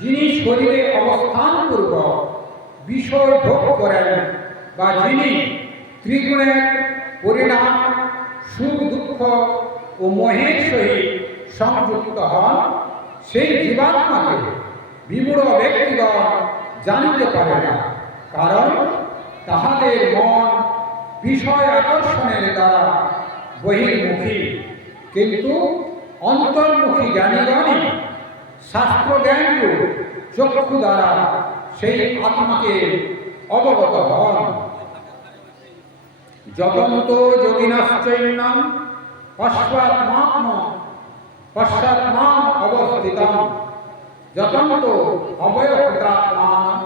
যিনি শরীরে অবস্থানপূর্বক বিষয় ভোগ করেন, বা যিনি ত্রিগুণের পরিণাম সুখ দুঃখ ও মোহের সহিত সংযুক্ত হন, সেই জীবাত্মাকে বিমূঢ় ব্যক্তিগণ জানিতে পারে না, কারণ তাহাদের মন বিষয় আকর্ষণের দ্বারা বহির্মুখী। কিন্তু অন্তর্মুখী জ্ঞানীগণই শাস্ত্রজ্ঞানরূপ চক্ষু দ্বারা সেই আত্মাকে অবগত হন। যতন্ত যোগিনশ্চৈনং পশ্চাৎমাম অবস্থিতং যতন্ত অবয়কৃতাত্মানং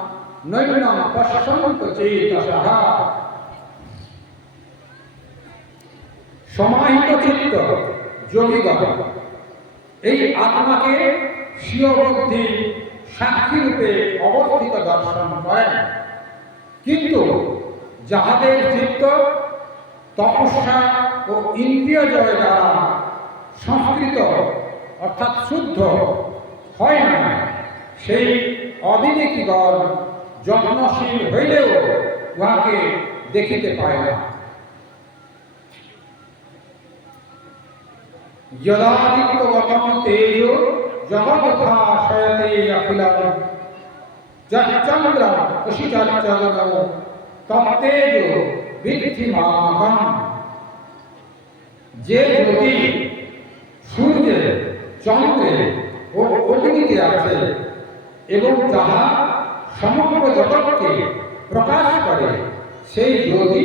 নৈনং পশ্যন্ত চেতসঃ। সমাহিত চিত্ত যোগীগণ এই আত্মাকে স্বীয় বুদ্ধি সাক্ষী রূপে অবস্থিত দর্শন করেন। কিন্তু যাহাদের চিত্ত তপস্যা ও ইন্দ্রিয় জয় দ্বারা সংস্কৃত অর্থাৎ শুদ্ধ হয় না, সেই অবিবেকীগণ যত্নশীল হইলেও উহাকে দেখিতে পায় না। যদাদিত্যগতং তেজো জগদ্ভাসয়তে অখিলং যচ্চন্দ্রং অশিচঞ্চলং তত্তেজো বিদ্ধি মামকং। যে জ্যোতি সূর্যে, চন্দ্রে ও অগ্নিতে আছে এবং যাহা সমগ্র জগৎকে প্রকাশ করে, সেই জ্যোতি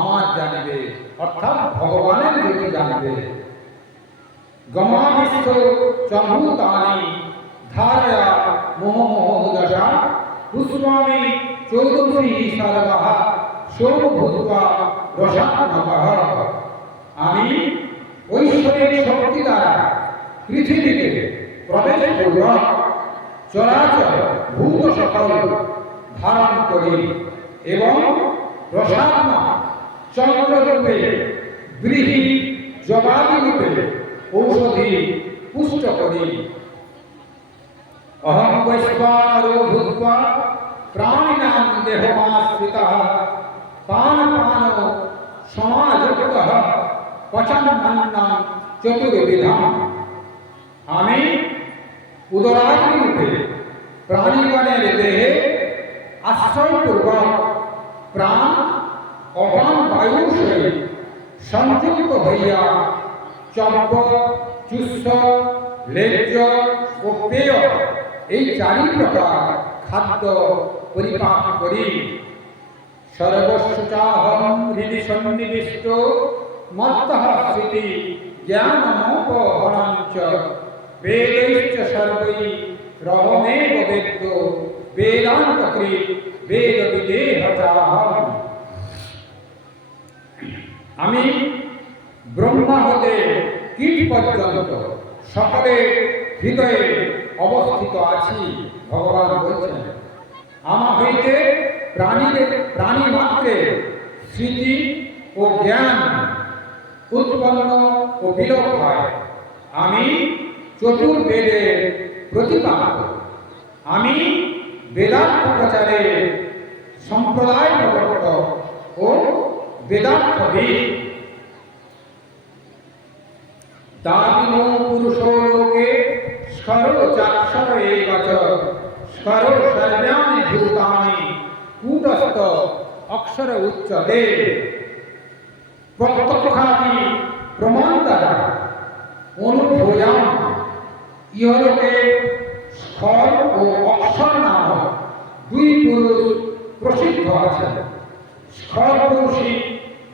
আমার জানিবে, অর্থাৎ ভগবানের জ্যোতি জানিবে। গমাবিষ্ঠ চভূতানি ধারয়া মোহমোহদশা পুষ্পামি চৌদশী সর্বঃ সৌভূত্বা রসাত্মকঃ। আমি ঐশ্বরিক শক্তি দ্বারা পৃথিবীতে প্রবেশ পূর্বক চরাচর ভূত সকল ধারণ করি এবং রসাত্মক চন্দ্ররূপে ব্রীহি জবাদি রূপে ঔষধি পুষ্ট করি। অহং বৈশ্বানরো ভূত্বা প্রাণিনাং দেহমাশ্রিতঃ পানপান সমাযুক্তঃ পচন্নন্নং চতুর্বিধম। আমি উদরাগ্নি রূপে প্রাণীগণের দেহে আশ্রয়পূর্বক প্রাণ অপান বায়ুর সহিত সংযুক্ত হইয়া চম্প, চুষ্য, লেজ্জ ও পেয় এই চারি প্রকার খাদ্য পরিপাক করি। সর্বস্ব চাহং হৃদি সন্নিবিষ্ট মত্তঃ স্মৃতি জ্ঞানমোপহরঞ্চ বেदैश्च সর্বৈ রহমেব বেদ্য বেদান্তকৃৎ বেদবিদেহ চাহং। আমি ব্রহ্মা হতে কীট পর্যন্ত সকলের হৃদয়ে অবস্থিত আছি। ভগবান বলছেন, আমা হইতে প্রাণী মাত্রে স্মৃতি ও জ্ঞান উৎপন্ন ও বিলোপ হয়। আমি চতুর্বেদের প্রতিপাদক। আমি বেদার্থ প্রচারে সম্প্রদায় প্রবর্তক ও বেদার্থবিদ। দাবিনো পুরুষো লোকে স্করো চাক্ষর এবাচ স্করো সর্বাণি ভূতানি কূটস্থ অক্ষর উচ্যতে। প্রত্যক্ষাদি প্রমাণ দ্বারা অনুভূয়াম ইহলোকে স্কর ও অক্ষর নামক দুই পুরুষ প্রসিদ্ধ আছেন। স্কর পুরুষই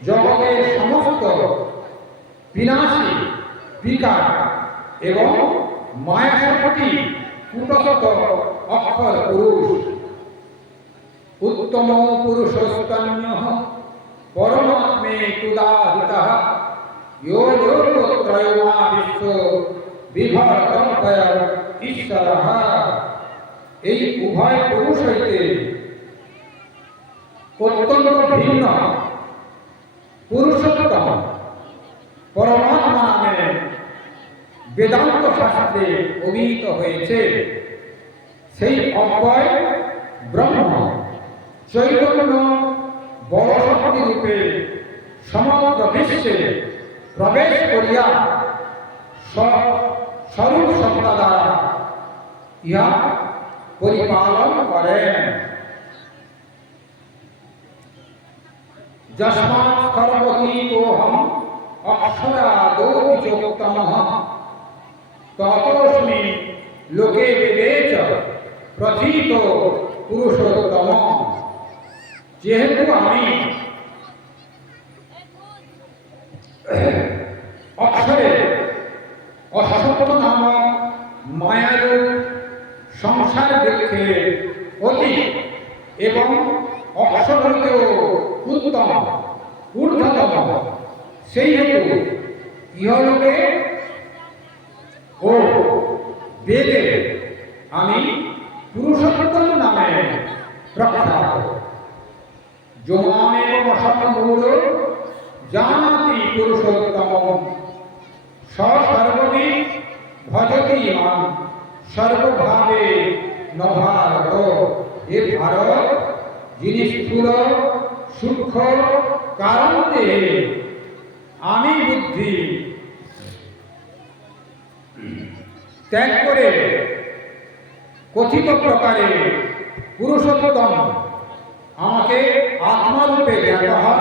জগতের সমস্ত বিনাশী বিকার এবং মায়াশক্তি কূটস্থ অক্ষর পুরুষ। উত্তম পুরুষস্তন্যঃ পরমাত্মে তুদাহৃতঃ यो लोकत्रयमा বিশ্ব বিভাগম্ভয় ঈশ্বরঃ। এই উভয় পুরুষ হইতে অত্যন্ত ভিন্ন পুরুষোত্তম পরমাত্মা নামে বেদান্ত শাস্ত্রে অভিহিত হয়েছে। সেই অব্যয় ব্রহ্ম চৈতন্য বড় শক্তি রূপে সমগ্র বিশ্বে প্রবেশ করিয়া স্বরূপ সত্তা দ্বারা ইহা পরিপালন করেন। যস্মাৎ কর্মতীতোহম অক্ষরাদো বিচোত্তমঃ ততোস্মি লোকে বেদেচ প্রথিত পুরুষোত্তম। যেহেতু আমি অক্ষরে অসত্য নামক মায়ারূপ সংসার বৃক্ষে অতি এবং অক্ষর হইতেও উত্তম ঊর্ধ্বতম, সেই হেতু ইহলোকে ও বেদে আমি পুরুষোত্তম নামে প্রখ্যাত। যোমামেব অসম্মূঢ় জানাতি পুরুষোত্তমম স সর্ববিদ ভজতি মাম সর্বভাবে ন ভারত। হে ভারত, যিনি স্থূল সূক্ষ্ম কারণে আমি বুদ্ধি ত্যাগ করে কথিত প্রকারে পুরুষোত্তম আমাকে আত্মারূপে জ্ঞাত হন,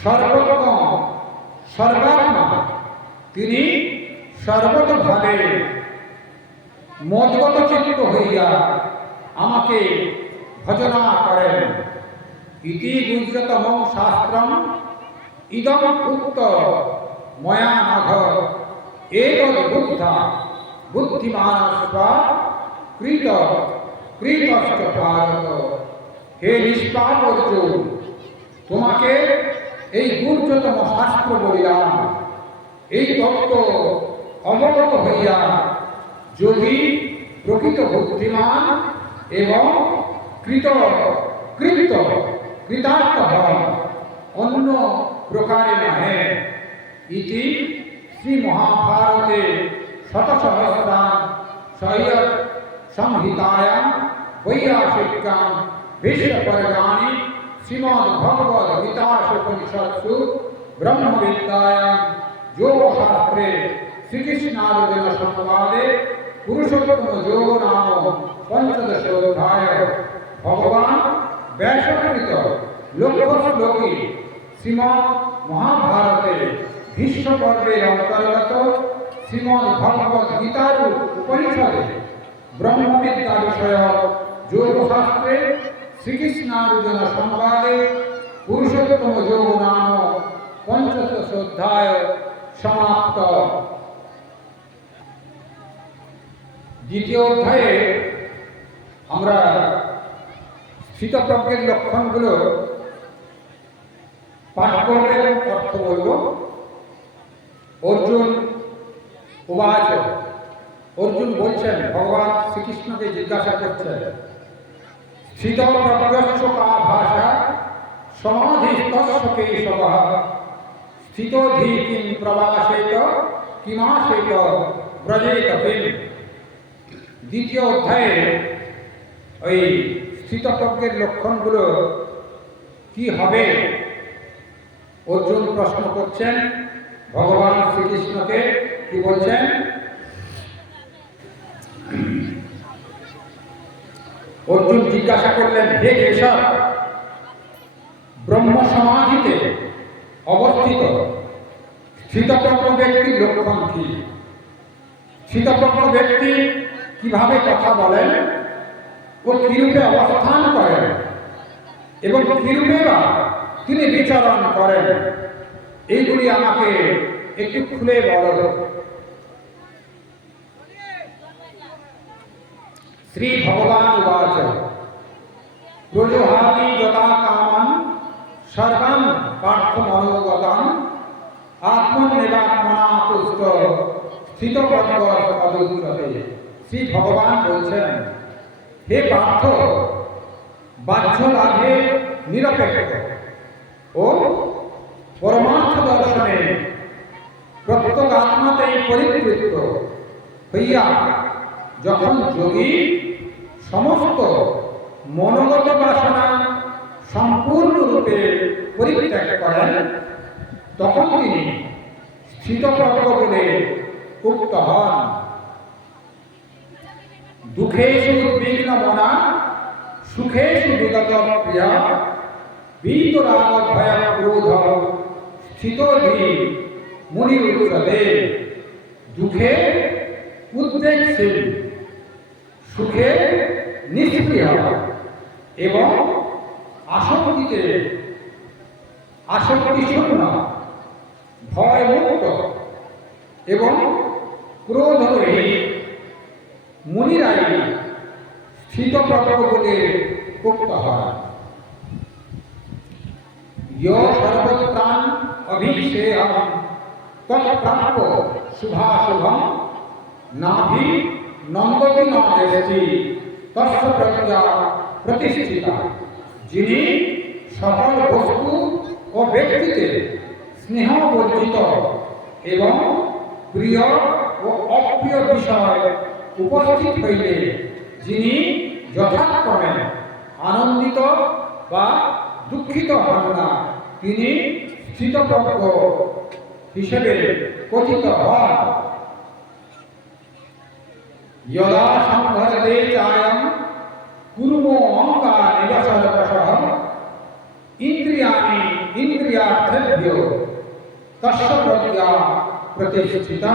সর্বোত্তম সর্বাত্মা তিনি সর্বতভাবে মদগত চিত্ত হইয়া আমাকে ভজনা করেন। ইতি গুজ্রতমং শাস্ত্রম ইদম উক্ত ময়া নঘ এতদ বুদ্ধা বুদ্ধিমানস্ব কৃত কৃতশ্চ ভারত। হে নিষ্পাপ অর্জুন, তোমাকে এই গুজ্রতম শাস্ত্র বলিলাম। এই তত্ত্ব অবগত হইয়া যোগী প্রকৃত বুদ্ধিমান এবং কৃতার্থ হন, অন্য প্রকারে নহে। ইতি শ্রী মহাভারতে শতসহস্রাং সহ্যক সংহিতায়াং বৈয়াসিক্যাং ভীষ্মপর্যানি শ্রীমদ্ ভগবদ্ গীতাসুপনিষৎসু ব্রহ্মবিদ্যায়াং যোগশাস্ত্রে শ্রীকৃষ্ণার্জুন সংবাদে পুরুষোত্তম যোগ নাম পঞ্চদশ অধ্যায় ভগবান ব্যাসকৃত লক্ষ শ্লোকী শ্রীমদ্ মহাভারতে ভীষ্ম পর্বের অন্তর্গত শ্রীমদ্ ভগবদ্ গীতার উপনিষদে ব্রহ্মবিদ্যা বিষয়ক যোগশাস্ত্রে শ্রীকৃষ্ণার্জুন সংবাদে পুরুষোত্তম যোগ নাম পঞ্চদশ অধ্যায় সমাপ্ত। দ্বিতীয় অধ্যায়ে আমরা স্থিতপ্রজ্ঞের লক্ষণগুলো পাঠ করবে এবং অর্থ বলব। অর্জুন উবাচ, অর্জুন বলছেন, ভগবান শ্রীকৃষ্ণকে জিজ্ঞাসা করছেন, স্থিতপ্রজ্ঞস্য কা ভাষা সমাধিস্তস্য কেশবঃ স্থিতধি কিং প্রবাসেত কিমাসেত ব্রজেতপেন। দ্বিতীয় অধ্যায়ে ওই স্থিতপ্রজ্ঞের লক্ষণগুলো কি হবে অর্জুন প্রশ্ন করছেন ভগবান শ্রীকৃষ্ণকে। কি বলছেন? অর্জুন জিজ্ঞাসা করলেন, হে কেশব, ব্রহ্ম সমাধিতে অবস্থিত স্থিতপ্রজ্ঞ ব্যক্তির লক্ষণ কি? স্থিতপ্রজ্ঞ ব্যক্তি কিভাবে কথা বলেন ও কিরূপে অবস্থান করেন এবং কিরূপে বা তিনি বিচরণ করেন, এইগুলি আমাকে একটু খুলে বলো। শ্রী ভগবান উবাচ প্রজহামি যথা কামান সর্বান পার্থ মনোগতান আত্মনির্বাত্মনা তুষ্ট স্থিতপ্রজ্ঞ পদুচ্যতে। শ্রী ভগবান বলছেন, হে পার্থ, বাহ্য লাভে নিরপেক্ষ ও পরমার্থ দর্শনে প্রত্যেক আত্মাতেই পরিতৃপ্ত হইয়া যখন যোগী সমস্ত মনোগত বাসনা সম্পূর্ণরূপে পরিত্যাগ করেন, তখন তিনি স্থিতপ্রজ্ঞ বলে উক্ত হন। দুঃখেষু উদ্বিগ্ন মনা সুখেষু বিগত প্রিয়া বীতরাগ ভয় ক্রোধ স্থিতধি মুনিরুচ্যতে। দুঃখে উদ্বেগশীল, সুখে নিষ্ক্রিয় এবং আসক্তিশূন্য, ভয়মুক্ত এবং ক্রোধরহিত মুনিরাই স্থিতপ্রজ্ঞ বলে উক্ত হয়। সর্বত্রান অভিষেয়ম তৎপ্রাপ্য শুভাশুভম নাভি নন্দতি নন্দেশি তস্য প্রজ্ঞা প্রতিষ্ঠিতা। যিনি সকল বস্তু ও ব্যক্তিতে স্নেহ বর্জিত এবং প্রিয় ও অপ্রিয় বিষয় উপস্থিত হইলে যিনি যথাক্রমে আনন্দিত বা দুঃখিত হন না, তিনি স্থিতপ্রজ্ঞ হিসেবে কথিত হন। यदा संभरते चायं कुर्मो अहंकार निवसर्वशः इंद्रियाणि इंद्रियार्थेभ्यो तस्य प्रज्ञा प्रतिष्ठिता।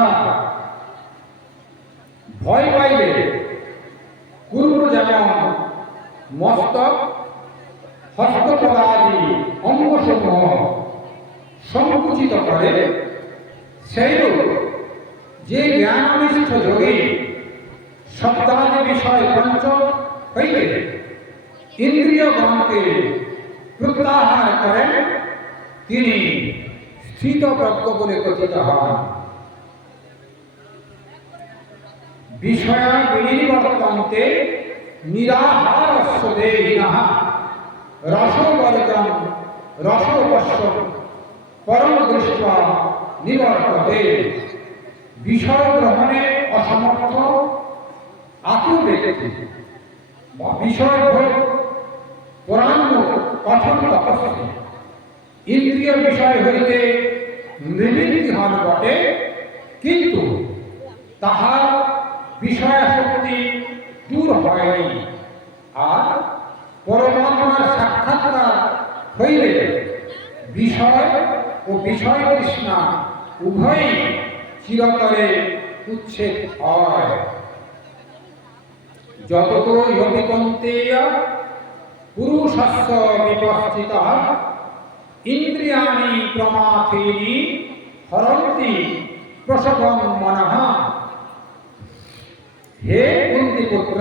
ভয় পাইলে কুর্ম যেমন মস্তক হস্তপদাদি অঙ্গসমূহ সংকুচিত করে, সেইরূপ যে জ্ঞাননিষ্ঠ যোগী শব্দাদি বিষয় পঞ্চ হইতে ইন্দ্রিয়গণকে প্রত্যাহার করেন, তিনি স্থিতপ্রজ্ঞ বলে কথিত হন। বিষয়া বিনির্বর্তন্তে নিরাহারস্য দেহিনঃ রসবর্জন রসোপস্যম পরম দৃष्ट्वा নিবর্ততে। বিষয় গ্রহণে অসমর্থ আতুর ব্যক্তি বা বিষয় ভোগ পরাঙ্গমুখ কঠোর তপস্বী ইন্দ্রিয় বিষয় হইতে নিবৃত্তি হন বটে, কিন্তু তাহার বিষয়াসক্তি দূর হয়নি। আর পরমাত্মার সাক্ষাৎকার হইলে বিষয় ও বিষয় তৃষ্ণা উভয়ই চিরতরে উচ্ছেদ হয়। যততো ইহবিকন্তেয় পুরুষস্য বিপস্থিতঃ ইন্দ্রিয়াণি প্রমাথিনি হরন্তি প্রসবং মনঃ। হে কুন্তিপুত্র,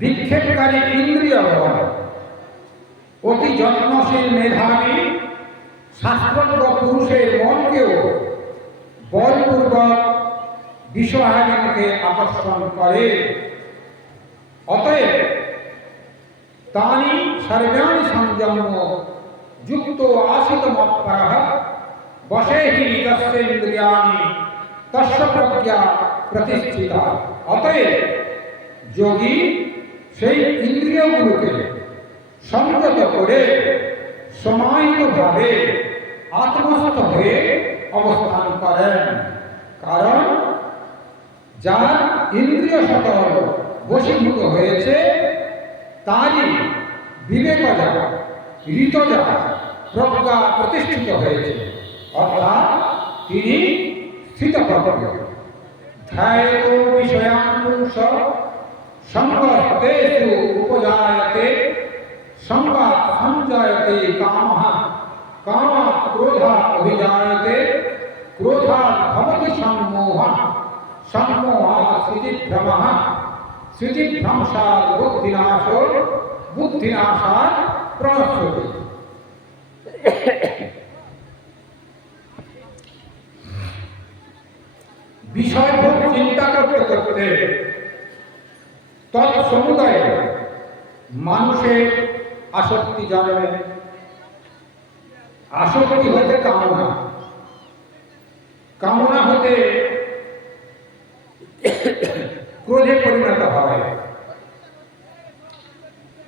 বিক্ষেপকারী ইন্দ্রিয়গণ অতি যত্নশীল মেধাবী শাস্ত্রজ্ঞ পুরুষের মনকেও বলপূর্বক বিষয়াদিকে আকর্ষণ করে। অতএব তানি সর্বাণি সংযম্য যুক্ত আশিত মৎপরঃ বশে হি যস্য ইন্দ্রিয়াণি তস্য প্রজ্ঞা প্রতিষ্ঠিতা। অতএব যোগী সেই ইন্দ্রিয়গুলোকে সংযত করে সমাহিতভাবে আত্মস্থ হয়ে অবস্থান করেন। কারণ যার ইন্দ্রিয় সকল বশীভূত হয়েছে তারই বিবেকজা ঋতজা প্রজ্ঞা প্রতিষ্ঠিত হয়েছে, অর্থাৎ তিনি স্থিতপ্রজ্ঞ। ধ্যায়ত বিষয়ান পুরুষ সঙ্গস্তেষু উপজায়তে সঙ্গাৎ সঞ্জায়তে কামঃ কামাৎ ক্রোধাৎ অভিজায়তে ক্রোধাৎ ভবতি সম্মোহঃ সম্মোহাৎ স্মৃতিভ্রমঃ স্মৃতিভ্রংশাৎ বুদ্ধিনাশো বুদ্ধিনাশাৎ প্রণশ্যতি। বিষয়ভোগ চিন্তা করতে করতে তৎসমুদায়ে মানুষের আসক্তি জন্মে। আসক্তি হতে কামনা, কামনা হতে ক্রোধে পরিণত হয়,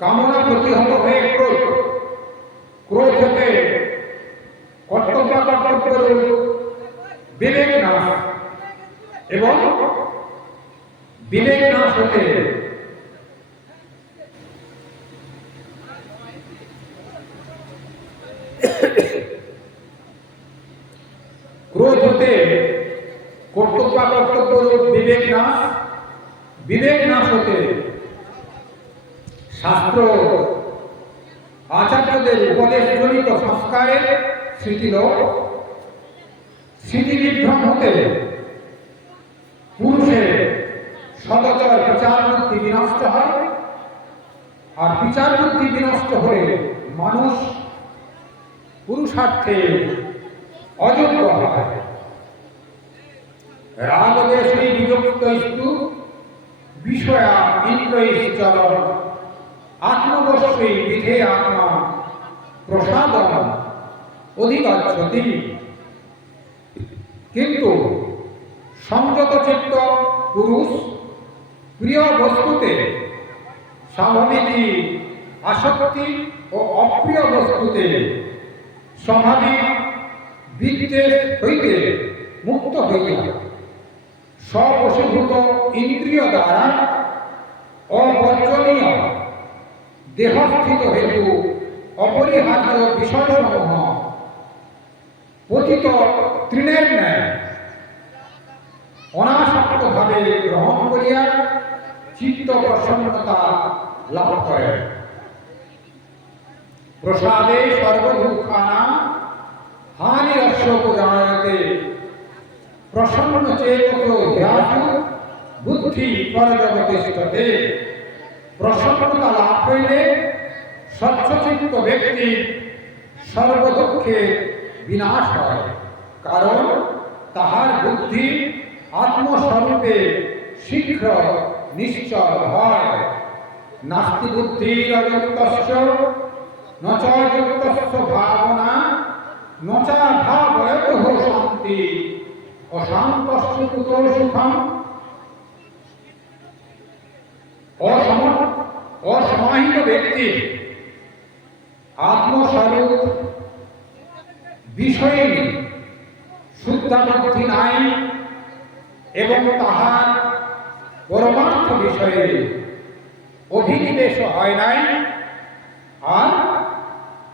কামনা প্রতিহত হয়ে ক্রোধ, ক্রোধ হতে কর্তব্যের বিবেক নাশ এবং বিবেক নাশ হতে ক্রোধ হতে কর্তব্য বিবেক নাশ, বিবেক নাশ হতে শাস্ত্র আচার্যদের উপদেশজনিত সংস্কারের স্মৃতিলোপ, স্মৃতিবিভ্রম হতে পুরুষের সদচর বিচার বুদ্ধি বিনষ্ট হয়, আর বিচার বুদ্ধি বিনষ্ট হলে মানুষ পুরুষার্থে অযোগ্য হয়। রাগদেশে বিযুক্তস্তু বিষয়া ইন্দ্রৈশ্চরণ আত্মবশ্যই বিধে আত্মা প্রসাদম অধিগচ্ছতি। কিন্তু সংযত চিত্ত পুরুষ প্রিয় বস্তুতে স্বাভাবিকই আসক্তি ও অপ্রিয় বস্তুতে স্বাভাবিক বিদ্বেষ হইতে মুক্ত হইয়া স্ববশীভূত ইন্দ্রিয় দ্বারা অবর্জনীয় দেহস্থিত হেতু অপরিহার্য বিষয়সমূহ পতিত তৃণের ন্যায় অনাসক্তভাবে গ্রহণ করিয়া চিত্ত প্রসন্নতা লাভ করে। প্রসাদে সর্বদুঃখানাং হানিরস্য উপজায়তে প্রসন্ন চেতসো ধ্যাসু বুদ্ধি পরজগতিষ্ঠতে। প্রসন্নতা লাভ হইলে স্বচ্ছচিত্ত ব্যক্তির সর্বদুঃখের বিনাশ হয়, কারণ তাহার বুদ্ধি আত্মস্বরূপে শীঘ্র নিশ্চল হয়। নাস্তি বুদ্ধিরযুক্তস্য ন চ যুক্তস্য ভাবনা ন চা ভাবয়তঃ শান্তি অশান্তস্য কুতো সুখম। অসমাহিত ব্যক্তি আত্মস্বরূপ বিষয়ে শুদ্ধ বুদ্ধি নাই এবং তাহার পরমার্থ বিষয়ে অভিনিবেশ হয় নাই, আর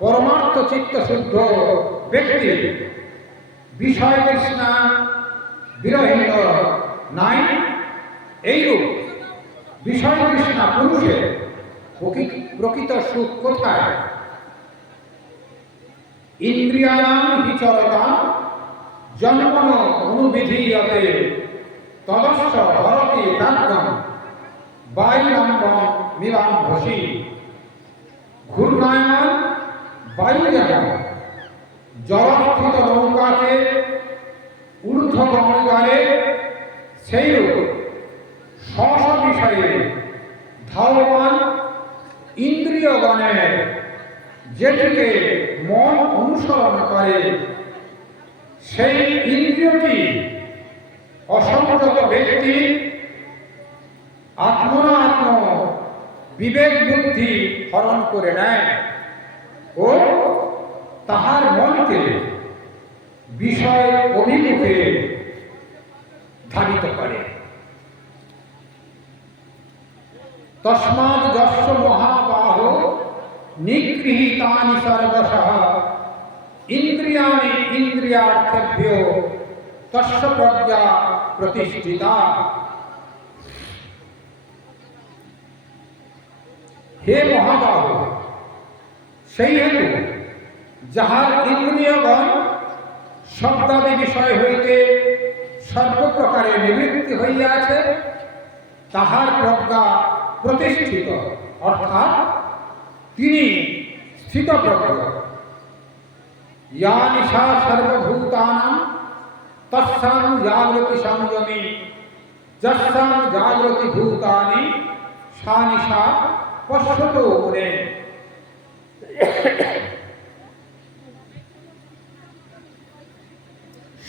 পরমার্থ চিত্ত শুদ্ধ ব্যক্তি বিষয় তৃষ্ণা বিরহিত নাই। এইরূপ বিষয় তৃষ্ণা পুরুষের প্রকৃত সুখ কোথায়? ইন্দ্রিয়াণাং বিচরতাং জন্মন অনুবিধীয়তে তদস্য হরতি প্রাজ্ঞম বায়ুলম্বম মিবাম্ভসি। ঘূর্ণায়মান বায়ু যেমন জলস্থিত নৌকাকে ঊর্ধ্বগমন করে, সেইরূপ স্ব বিষয়ে ধাবমান ইন্দ্রিয়গণের যেটিকে মন অনুসরণ করে সেই ইন্দ্রিয়টি অসংযত ব্যক্তি আত্মনাত্ম বিবেক বুদ্ধি হরণ করে নেয় ও তাহার মনকে বিষয় অভিমুখে ধাবিত করে। তস্মাৎ যস্য মহাবাহো নিগৃহীতানি সর্বশঃ ইন্দ্রিয়াণি ইন্দ্রিয়ার্থেভ্যো তস্য প্রজ্ঞা প্রতিষ্ঠিতা। হে মহাবাহু, সেই হেতু যাহার ইন্দ্রিয়গণ শব্দাদি বিষয় হইতে সর্বপ্রকারে নিবৃত্তি হইয়াছে তাহার প্রজ্ঞা প্রতিষ্ঠিত, অর্থাৎ তিনি স্থিতপ্রজ্ঞ। ইয়া নিশা সর্বভূতানাং তস্যাং জাগ্রতি সংযমী যস্যাং জাগ্রতি ভূতানি সা নিশা পশ্যতো মুনে।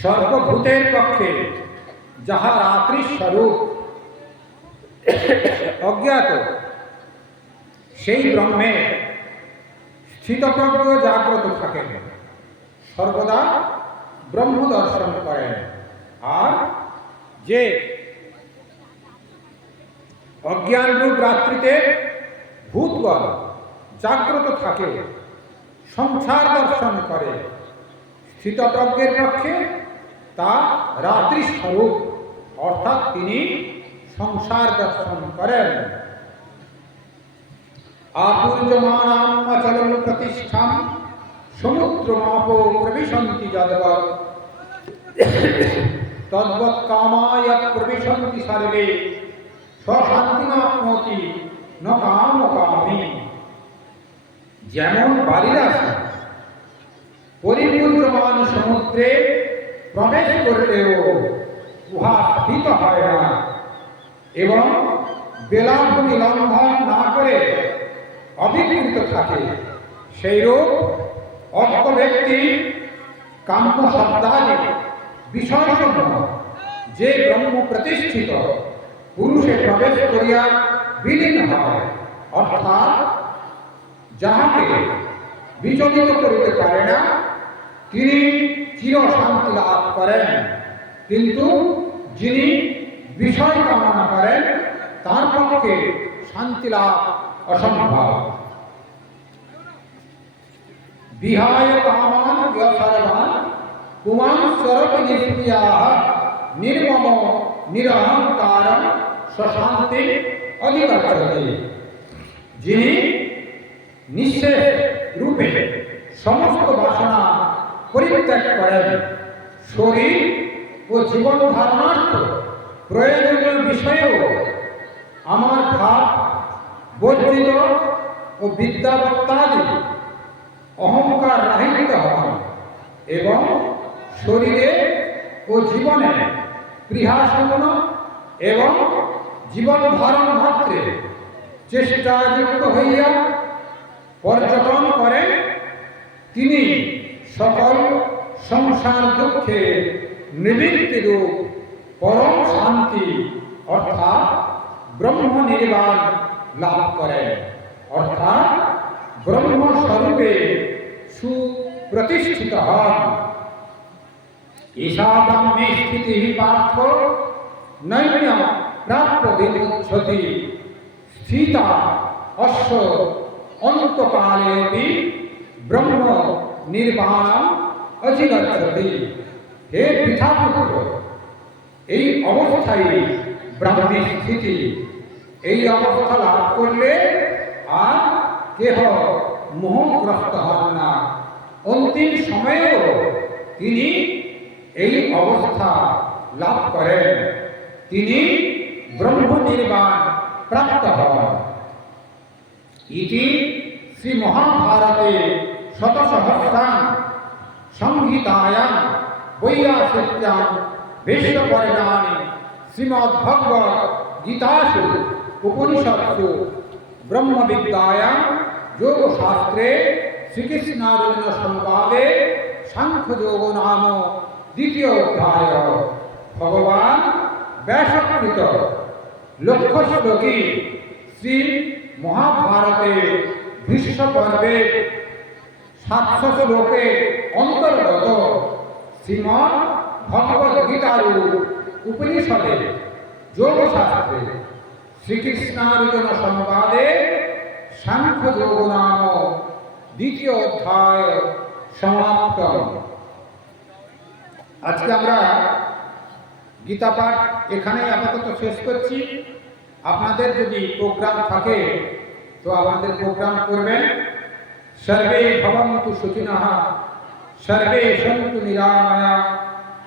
সর্বভূতের পক্ষে যাহা রাত্রি স্বরূপ অজ্ঞাত সেই ব্রহ্মে স্থিতপ্রজ্ঞ জাগ্রত থাকেন, সর্বদা ব্রহ্ম দর্শন করেন। আর যে অজ্ঞানরূপ রাত্রিতে ভূতগণ জাগ্রত থাকে, সংসার দর্শন করে, স্থিতপ্রজ্ঞের পক্ষে তা রাত্রি স্বরূপ, অর্থাৎ তিনি সংসার দর্শন করেন। আপূর্যমানাম অচলং প্রতিষ্ঠাম সমুদ্রমাপো প্রবিশন্তি যদ্বৎ তদ্বৎ কামায় প্রবিশন্তি সর্বে স্বশান্তিমাপ্নোতি ন কামকামী। যেমন বালিরাশি পরিপূর্যমান সমুদ্রে প্রবেশ করলেও উহা স্থিত হয় না এবং বেলাভূমি লঙ্ঘন না করে অবিকৃত থাকে, সেইরূপ অজ্ঞ ব্যক্তি কাম্য শব্দাদি বিষয়সমূহ যে ব্রহ্ম প্রতিষ্ঠিত পুরুষে প্রবেশ করিয়া বিলীন হয়, অর্থাৎ যাহাকে বিচলিত করিতে পারে না, তিনি চির শান্তি লাভ করেন। কিন্তু যিনি বিষয় কামনা করেন তার পক্ষে শান্তি লাভ অসম্ভব। বিহায় কামান সর্বান পুমাং স্বরূপি নিষ্ক্রিয়াঃ নির্মম নিরহংকারং স্বশান্তি অধিগচ্ছতি। যিনি নিঃশেষ রূপে সমস্ত বাসনা পরিত্যাগ করেন, শরীর ও জীবন ধারণার্থ প্রয়োজনীয় বিষয়েও আমার ভাব বর্জিত ও বিদ্যাবত্তাদি অহংকার রাহিত হন এবং শরীরে ও জীবনে প্রিয়াসন্ন এবং জীবন ধারণ মাত্রে চেষ্টাযুক্ত হইয়া পর্যটন করেন, তিনি সকল সংসার দুঃখে নিবৃত্তিরূপ পরম শান্তি অর্থাৎ ব্রহ্ম নির্বাণ লাভ করেন, অর্থাৎ ব্রহ্মস্বরূপে সুপ্রতিষ্ঠিত হন। ঈশা ব্রহ্মে স্থিতি পার্থ নৈন্য প্রাপ্য বিমুচ্ছতি স্থিতা অশ্ব অন্তকালেপি ব্রহ্ম নির্বাণম অধিগচ্ছতি। হে পৃথাপুত্র, এই অবস্থায় ব্রাহ্মী স্থিতি, এই অবস্থা লাভ করলে আর কেহ মোহগ্রস্ত হন না। অন্তিম সময়েও তিনি এই অবস্থা লাভ করেন, তিনি ব্রহ্ম নির্বাণ প্রাপ্ত হন। ইতি শ্রী মহাভারতে শতসহস্রাং সংহিতায়াং বৈয়াসিক্যাং বিশ্বপরিণামে শ্রীমদ্ভগবদ্ গীতাসু উপনিষৎসু ব্রহ্মবিদ্যায়াং যোগশাস্ত্রে শ্রীকৃষ্ণার্জুন সংবাদে সাংখ্যযোগ নাম দ্বিতীয় অধ্যায় ভগবান ব্যাসকৃত লক্ষ্য শ্লোকী শ্রী মহাভারতে ভীষ্ম পর্বে 700 শ্লোকে অন্তর্গত শ্রীমদ্ ভগবদ গীতার উপনিষদে যোগশাস্ত্রে শ্রীকৃষ্ণার্জুন সংবাদে সাংখ্যযোগ নাম দ্বিতীয় অধ্যায় সমাপ্ত। আজকে আমরা গীতা পাঠ এখানে আপাতত শেষ করছি। আপনাদের যদি প্রোগ্রাম থাকে তো আমাদের প্রোগ্রাম করবেন। সর্বে ভবন্তু সুখিনঃ, সর্বে সন্তু নিরাময়া,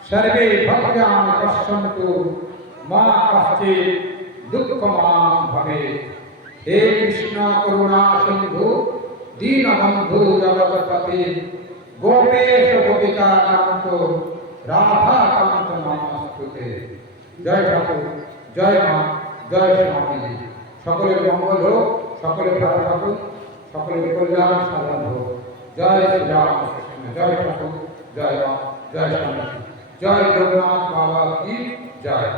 সর্বে ভদ্রাণি পশ্যন্তু, মা কশ্চিৎ দুঃখমাং ভবেৎ। হে কৃষ্ণ করুণা সিন্ধু দীনবন্ধু জগৎপতে, গোপেশ গোপিকা কান্ত রাধা কান্ত নমস্তুতে। জয় ঠাকুর, জয় মা, জয় স্বামী। সকলের মঙ্গল হোক, সকলের ভালো থাকুন, সকলের কল্যাণ সাধন হোক। জয় শ্রীরামকৃষ্ণ, জয় ঠাকুর, জয় মা, জয় স্বামী, জয় রঘুনাথ বাবা কি জয়।